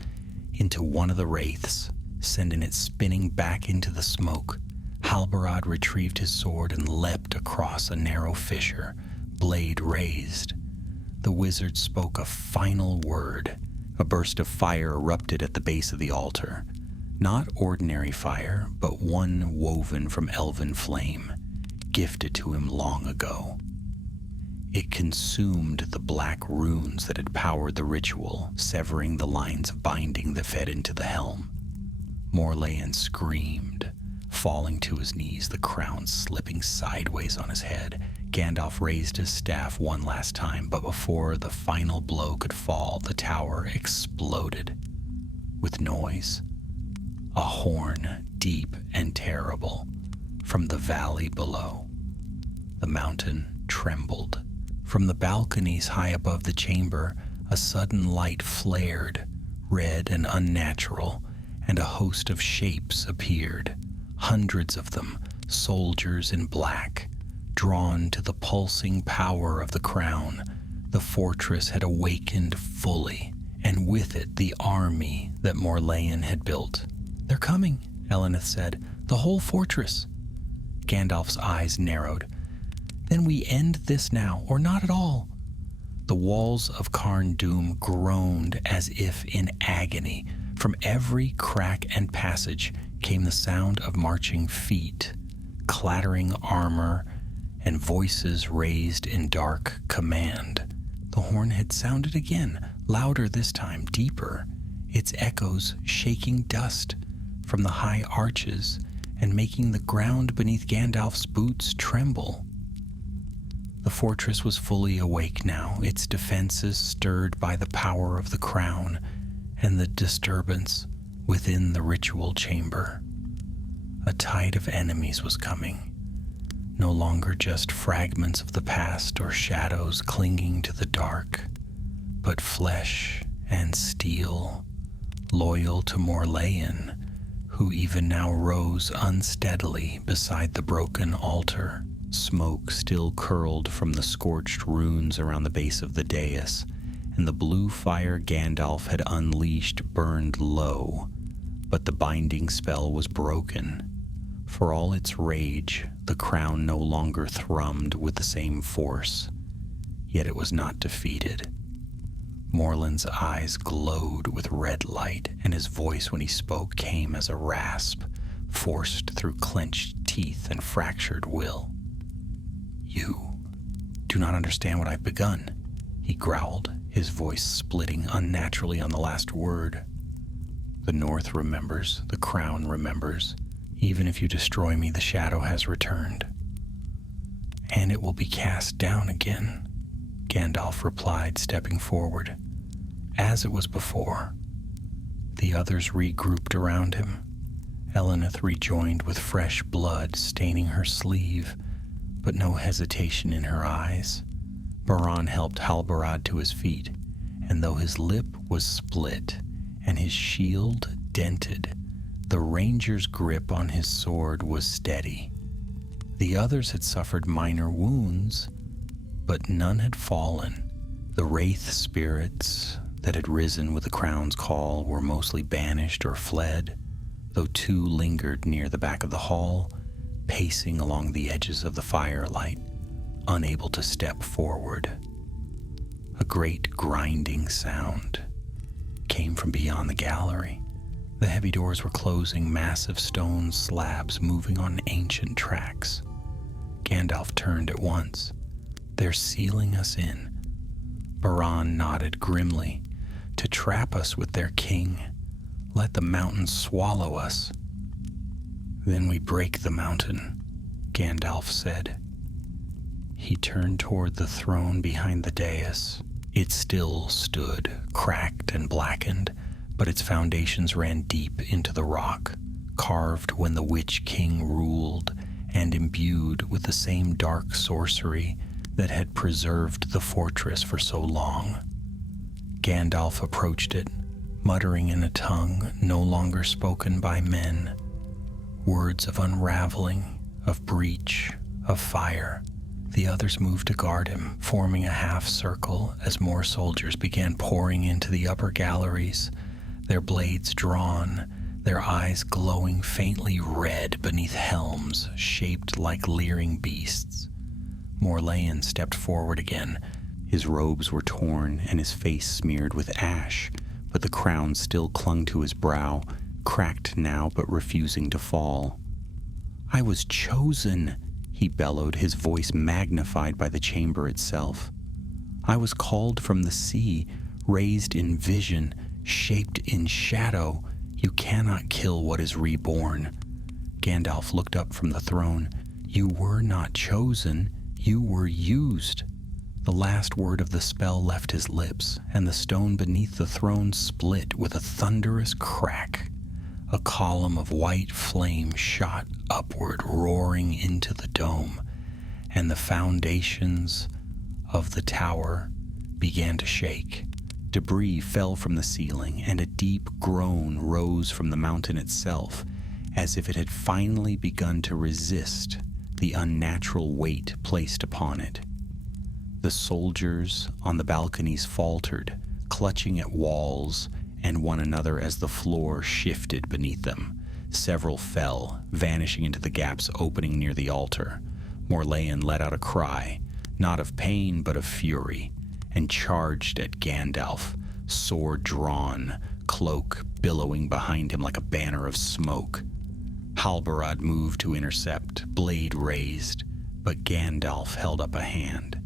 into one of the wraiths, sending it spinning back into the smoke. Halbarad retrieved his sword and leapt across a narrow fissure, blade raised. The wizard spoke a final word. A burst of fire erupted at the base of the altar. Not ordinary fire, but one woven from elven flame, gifted to him long ago. It consumed the black runes that had powered the ritual, severing the lines of binding that fed into the helm. Morlayan screamed, falling to his knees, the crown slipping sideways on his head. Gandalf raised his staff one last time, but before the final blow could fall, the tower exploded with noise. A horn, deep and terrible, from the valley below. The mountain trembled. From the balconies high above the chamber, a sudden light flared, red and unnatural, and a host of shapes appeared, hundreds of them, soldiers in black, drawn to the pulsing power of the crown. The fortress had awakened fully, and with it the army that Morlayan had built. "They're coming," Elenith said. "The whole fortress." Gandalf's eyes narrowed. "Then we end this now, or not at all." The walls of Carn Dûm groaned as if in agony. From every crack and passage came the sound of marching feet, clattering armor, and voices raised in dark command. The horn had sounded again, louder this time, deeper, its echoes shaking dust from the high arches and making the ground beneath Gandalf's boots tremble. The fortress was fully awake now, its defenses stirred by the power of the crown and the disturbance within the ritual chamber. A tide of enemies was coming, no longer just fragments of the past or shadows clinging to the dark, but flesh and steel, loyal to Morlayan, who even now rose unsteadily beside the broken altar. Smoke still curled from the scorched runes around the base of the dais, and the blue fire Gandalf had unleashed burned low, but the binding spell was broken. For all its rage, the crown no longer thrummed with the same force, yet it was not defeated. Morland's eyes glowed with red light, and his voice when he spoke came as a rasp, forced through clenched teeth and fractured will. "You do not understand what I've begun," he growled, his voice splitting unnaturally on the last word. "The North remembers, the crown remembers. Even if you destroy me, the shadow has returned. And it will be cast down again," Gandalf replied, stepping forward. "As it was before." The others regrouped around him. Elenith rejoined with fresh blood staining her sleeve, but no hesitation in her eyes. Baran helped Halbarad to his feet, and though his lip was split and his shield dented, the ranger's grip on his sword was steady. The others had suffered minor wounds, but none had fallen. The wraith spirits that had risen with the crown's call were mostly banished or fled, though 2 lingered near the back of the hall, pacing along the edges of the firelight, unable to step forward. A great grinding sound came from beyond the gallery. The heavy doors were closing, massive stone slabs moving on ancient tracks. Gandalf turned at once. "They're sealing us in." Baran nodded grimly. "To trap us with their king. Let the mountain swallow us." "Then we break the mountain," Gandalf said. He turned toward the throne behind the dais. It still stood, cracked and blackened, but its foundations ran deep into the rock, carved when the Witch King ruled, and imbued with the same dark sorcery that had preserved the fortress for so long. Gandalf approached it, muttering in a tongue no longer spoken by men, words of unraveling, of breach, of fire. The others moved to guard him, forming a half circle as more soldiers began pouring into the upper galleries, their blades drawn, their eyes glowing faintly red beneath helms shaped like leering beasts. Morleyan stepped forward again. His robes were torn and his face smeared with ash, but the crown still clung to his brow, cracked now but refusing to fall. "I was chosen," he bellowed, his voice magnified by the chamber itself. "I was called from the sea, raised in vision, shaped in shadow. You cannot kill what is reborn." Gandalf looked up from the throne. "You were not chosen, you were used." The last word of the spell left his lips, and the stone beneath the throne split with a thunderous crack. A column of white flame shot upward, roaring into the dome, and the foundations of the tower began to shake. Debris fell from the ceiling, and a deep groan rose from the mountain itself, as if it had finally begun to resist the unnatural weight placed upon it. The soldiers on the balconies faltered, clutching at walls and one another as the floor shifted beneath them. Several fell, vanishing into the gaps opening near the altar. Morleyan let out a cry, not of pain but of fury, and charged at Gandalf, sword drawn, cloak billowing behind him like a banner of smoke. Halbarad moved to intercept, blade raised, but Gandalf held up a hand.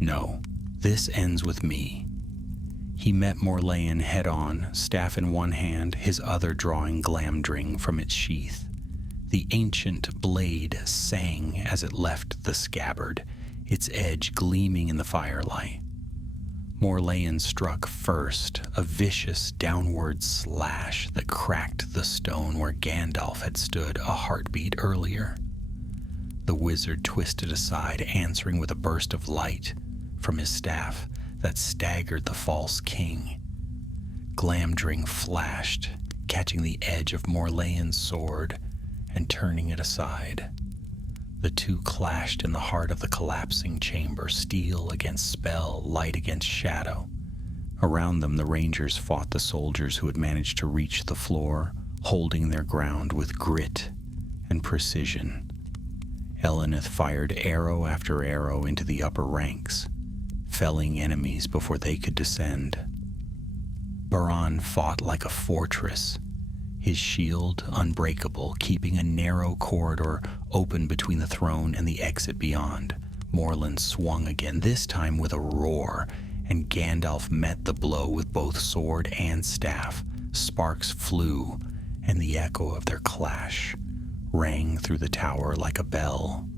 "No, this ends with me." He met Morleyan head-on, staff in one hand, his other drawing Glamdring from its sheath. The ancient blade sang as it left the scabbard, its edge gleaming in the firelight. Morleyan struck first, a vicious downward slash that cracked the stone where Gandalf had stood a heartbeat earlier. The wizard twisted aside, answering with a burst of light from his staff that staggered the false king. Glamdring flashed, catching the edge of Morleyan's sword and turning it aside. The two clashed in the heart of the collapsing chamber, steel against spell, light against shadow. Around them, the rangers fought the soldiers who had managed to reach the floor, holding their ground with grit and precision. Elenith fired arrow after arrow into the upper ranks, felling enemies before they could descend. Baran fought like a fortress, his shield unbreakable, keeping a narrow corridor open between the throne and the exit beyond. Morlund swung again, this time with a roar, and Gandalf met the blow with both sword and staff. Sparks flew, and the echo of their clash rang through the tower like a bell.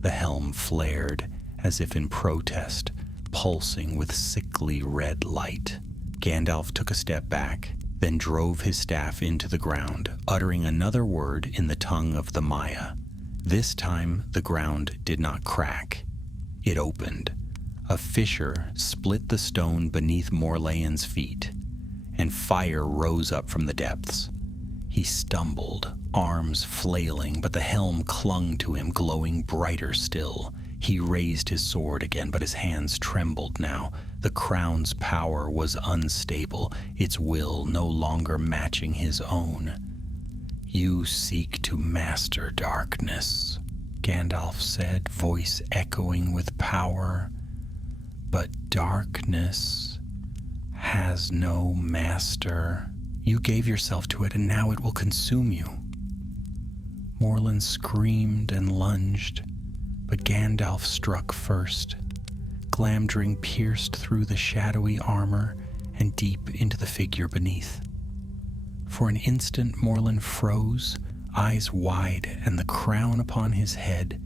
The helm flared as if in protest, pulsing with sickly red light. Gandalf took a step back, then drove his staff into the ground, uttering another word in the tongue of the Maya. This time the ground did not crack. It opened. A fissure split the stone beneath Morlaen's feet, and fire rose up from the depths. He stumbled, arms flailing, but the helm clung to him, glowing brighter still. He raised his sword again, but his hands trembled now. The crown's power was unstable, its will no longer matching his own. "You seek to master darkness," Gandalf said, voice echoing with power. "But darkness has no master. You gave yourself to it, and now it will consume you." Morlun screamed and lunged, but Gandalf struck first. Glamdring pierced through the shadowy armor and deep into the figure beneath. For an instant Morlun froze, eyes wide, and the crown upon his head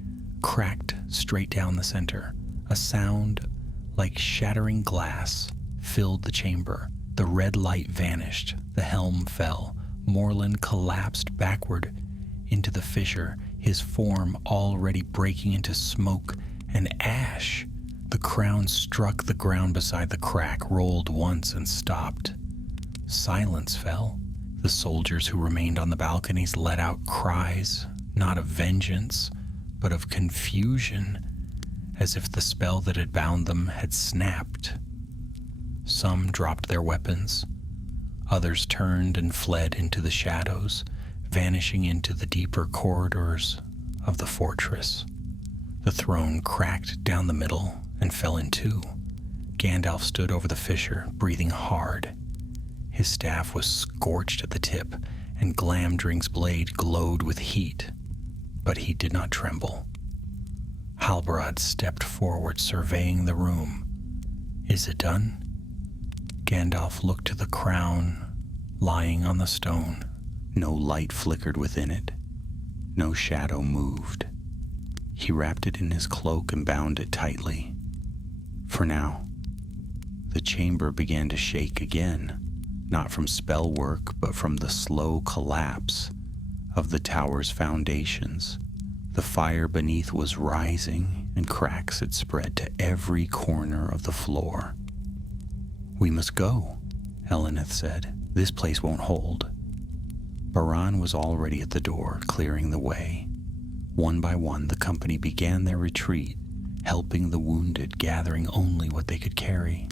cracked straight down the center. A sound like shattering glass filled the chamber. The red light vanished. The helm fell. Morlun collapsed backward into the fissure, his form already breaking into smoke and ash. The crown struck the ground beside the crack, rolled once and stopped. Silence fell. The soldiers who remained on the balconies let out cries, not of vengeance, but of confusion, as if the spell that had bound them had snapped. Some dropped their weapons. Others turned and fled into the shadows, vanishing into the deeper corridors of the fortress. The throne cracked down the middle and fell in two. Gandalf stood over the fissure, breathing hard. His staff was scorched at the tip, and Glamdring's blade glowed with heat, but he did not tremble. Halbarad stepped forward, surveying the room. "Is it done?" Gandalf looked to the crown lying on the stone. No light flickered within it. No shadow moved. He wrapped it in his cloak and bound it tightly. For now, the chamber began to shake again, not from spell work, but from the slow collapse of the tower's foundations. The fire beneath was rising, and cracks had spread to every corner of the floor. "We must go," Elenith said. "This place won't hold." Baran was already at the door, clearing the way. One by one, the company began their retreat, helping the wounded, gathering only what they could carry.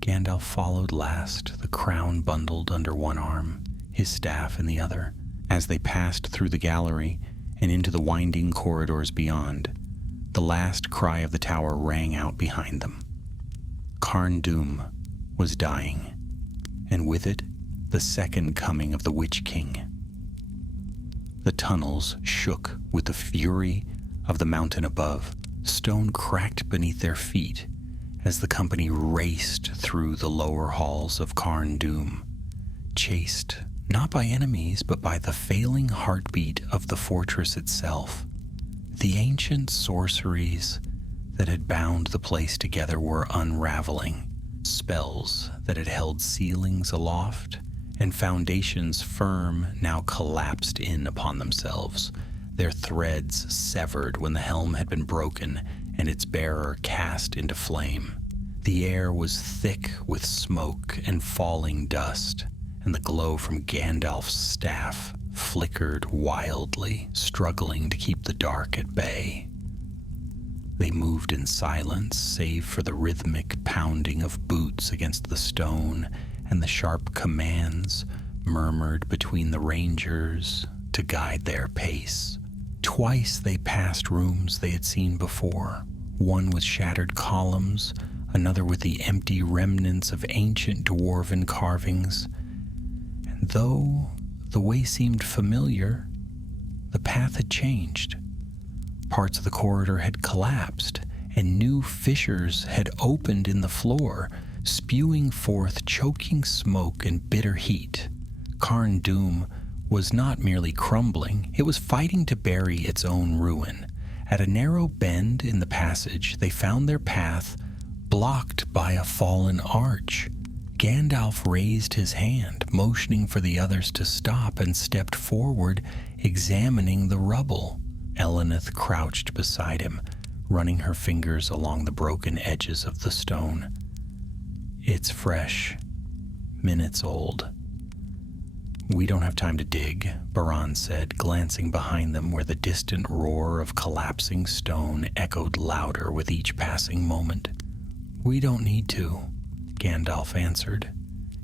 Gandalf followed last, the crown bundled under one arm, his staff in the other. As they passed through the gallery and into the winding corridors beyond, the last cry of the tower rang out behind them. Carn Dûm was dying, and with it, the second coming of the Witch King. The tunnels shook with the fury of the mountain above. Stone cracked beneath their feet as the company raced through the lower halls of Carn Dûm, chased not by enemies, but by the failing heartbeat of the fortress itself. The ancient sorceries that had bound the place together were unraveling. Spells that had held ceilings aloft and foundations firm now collapsed in upon themselves, their threads severed when the helm had been broken and its bearer cast into flame. The air was thick with smoke and falling dust, and the glow from Gandalf's staff flickered wildly, struggling to keep the dark at bay. They moved in silence, save for the rhythmic pounding of boots against the stone and the sharp commands murmured between the rangers to guide their pace. Twice they passed rooms they had seen before, one with shattered columns, another with the empty remnants of ancient dwarven carvings. And though the way seemed familiar, the path had changed. Parts of the corridor had collapsed, and new fissures had opened in the floor, spewing forth choking smoke and bitter heat. Carn Dûm was not merely crumbling, it was fighting to bury its own ruin. At a narrow bend in the passage, they found their path blocked by a fallen arch. Gandalf raised his hand, motioning for the others to stop, and stepped forward, examining the rubble. Elenith crouched beside him, running her fingers along the broken edges of the stone. "It's fresh, minutes old." "We don't have time to dig," Baran said, glancing behind them where the distant roar of collapsing stone echoed louder with each passing moment. "We don't need to," Gandalf answered.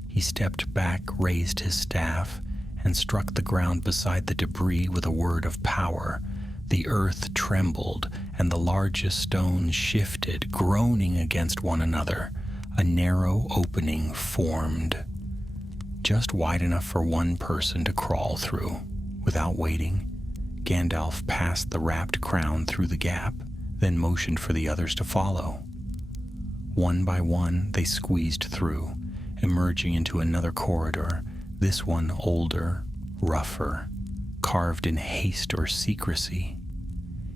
He stepped back, raised his staff, and struck the ground beside the debris with a word of power. The earth trembled, and the largest stones shifted, groaning against one another. A narrow opening formed, just wide enough for one person to crawl through. Without waiting, Gandalf passed the wrapped crown through the gap, then motioned for the others to follow. One by one, they squeezed through, emerging into another corridor, this one older, rougher, carved in haste or secrecy.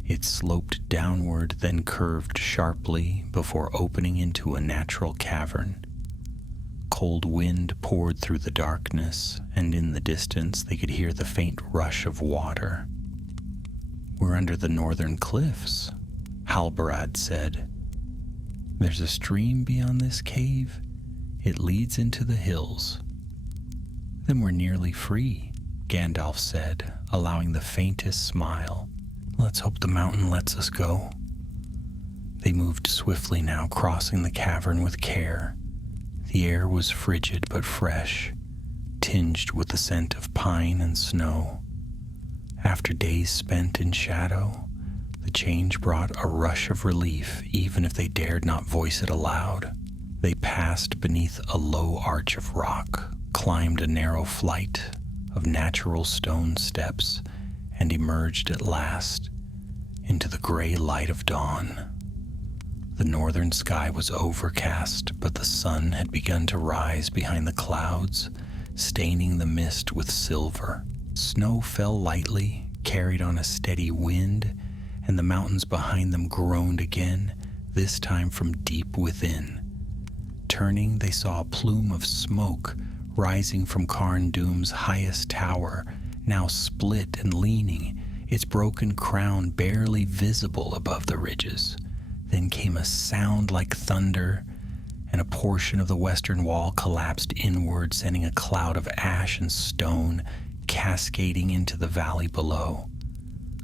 It sloped downward, then curved sharply before opening into a natural cavern. Cold wind poured through the darkness, and in the distance they could hear the faint rush of water. "We're under the northern cliffs," Halbarad said. "There's a stream beyond this cave. It leads into the hills." "Then we're nearly free," Gandalf said, allowing the faintest smile. "Let's hope the mountain lets us go." They moved swiftly now, crossing the cavern with care. The air was frigid but fresh, tinged with the scent of pine and snow. After days spent in shadow, the change brought a rush of relief, even if they dared not voice it aloud. They passed beneath a low arch of rock, climbed a narrow flight of natural stone steps, and emerged at last into the gray light of dawn. The northern sky was overcast, but the sun had begun to rise behind the clouds, staining the mist with silver. Snow fell lightly, carried on a steady wind, and the mountains behind them groaned again, this time from deep within. Turning, they saw a plume of smoke rising from Carn Dûm's highest tower, now split and leaning, its broken crown barely visible above the ridges. Then came a sound like thunder, and a portion of the western wall collapsed inward, sending a cloud of ash and stone cascading into the valley below.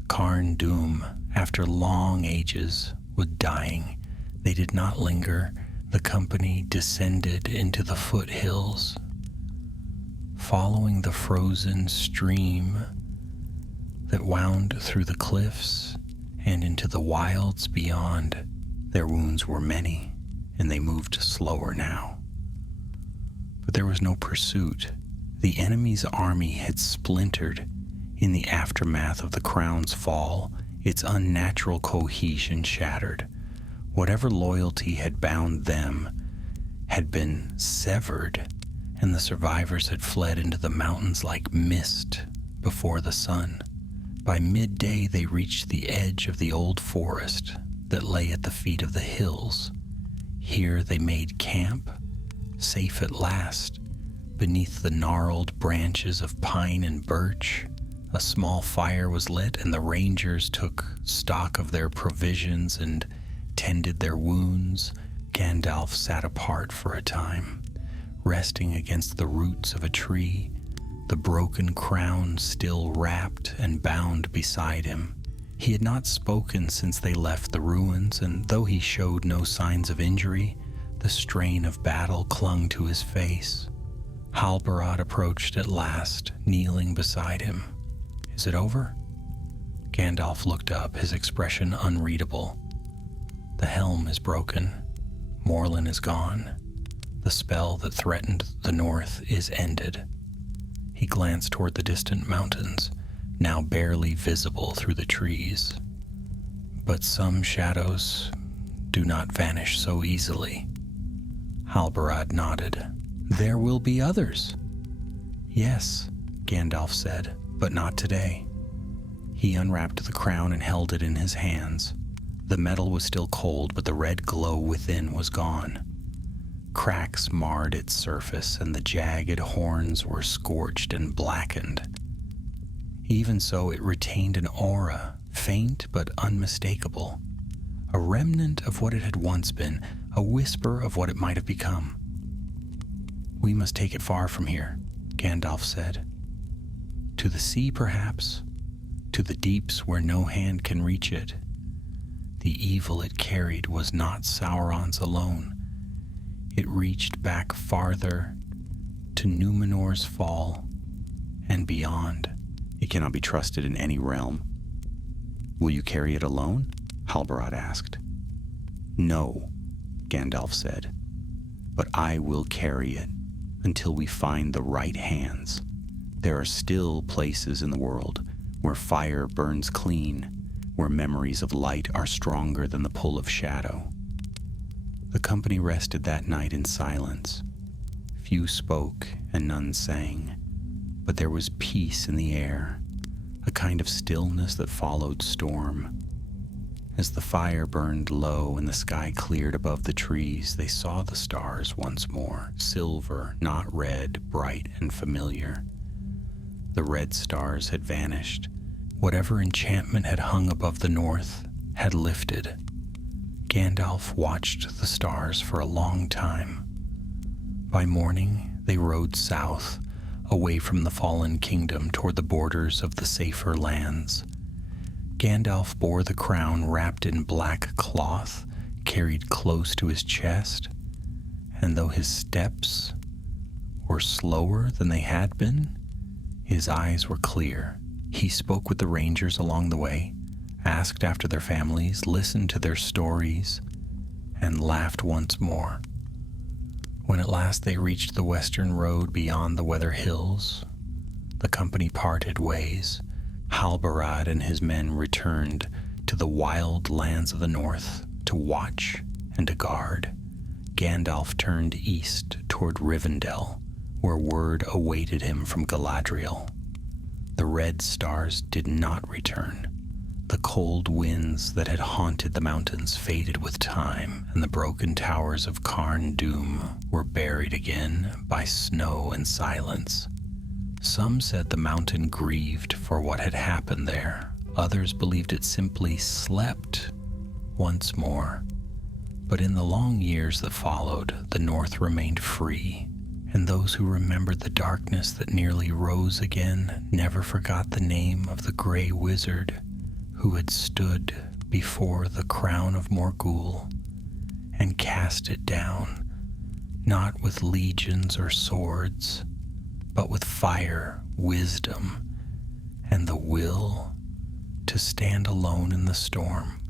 Carn Dûm, after long ages, was dying. They did not linger. The company descended into the foothills. Following the frozen stream that wound through the cliffs and into the wilds beyond, their wounds were many, and they moved slower now. But there was no pursuit. The enemy's army had splintered in the aftermath of the crown's fall, its unnatural cohesion shattered. Whatever loyalty had bound them had been severed, and the survivors had fled into the mountains like mist before the sun. By midday, they reached the edge of the old forest that lay at the feet of the hills. Here they made camp, safe at last, beneath the gnarled branches of pine and birch. A small fire was lit, and the rangers took stock of their provisions and tended their wounds. Gandalf sat apart for a time, resting against the roots of a tree, the broken crown still wrapped and bound beside him. He had not spoken since they left the ruins, and though he showed no signs of injury, the strain of battle clung to his face. Halbarad approached at last, kneeling beside him. "Is it over?" Gandalf looked up, his expression unreadable. "The helm is broken. Morlin is gone. The spell that threatened the north is ended." He glanced toward the distant mountains, now barely visible through the trees. "But some shadows do not vanish so easily." Halbarad nodded. "There will be others." "Yes," Gandalf said, "but not today." He unwrapped the crown and held it in his hands. The metal was still cold, but the red glow within was gone. Cracks marred its surface, and the jagged horns were scorched and blackened. Even so, it retained an aura, faint but unmistakable, a remnant of what it had once been, a whisper of what it might have become. "We must take it far from here," Gandalf said. "To the sea, perhaps, to the deeps where no hand can reach it." The evil it carried was not Sauron's alone. It reached back farther to Númenor's fall and beyond. "It cannot be trusted in any realm. Will you carry it alone?" Halbarad asked. "No," Gandalf said, "but I will carry it until we find the right hands. There are still places in the world where fire burns clean, where memories of light are stronger than the pull of shadow." The company rested that night in silence. Few spoke and none sang, but there was peace in the air, a kind of stillness that followed storm. As the fire burned low and the sky cleared above the trees, they saw the stars once more, silver, not red, bright and familiar. The red stars had vanished. Whatever enchantment had hung above the north had lifted. Gandalf watched the stars for a long time. By morning, they rode south, away from the fallen kingdom toward the borders of the safer lands. Gandalf bore the crown wrapped in black cloth, carried close to his chest, and though his steps were slower than they had been, his eyes were clear. He spoke with the rangers along the way, asked after their families, listened to their stories, and laughed once more. When at last they reached the western road beyond the Weather Hills, the company parted ways. Halbarad and his men returned to the wild lands of the north to watch and to guard. Gandalf turned east toward Rivendell, where word awaited him from Galadriel. The red stars did not return. The cold winds that had haunted the mountains faded with time, and the broken towers of Carn Dûm were buried again by snow and silence. Some said the mountain grieved for what had happened there. Others believed it simply slept once more. But in the long years that followed, the north remained free, and those who remembered the darkness that nearly rose again never forgot the name of the gray wizard who had stood before the crown of Morgul and cast it down, not with legions or swords, but with fire, wisdom, and the will to stand alone in the storm.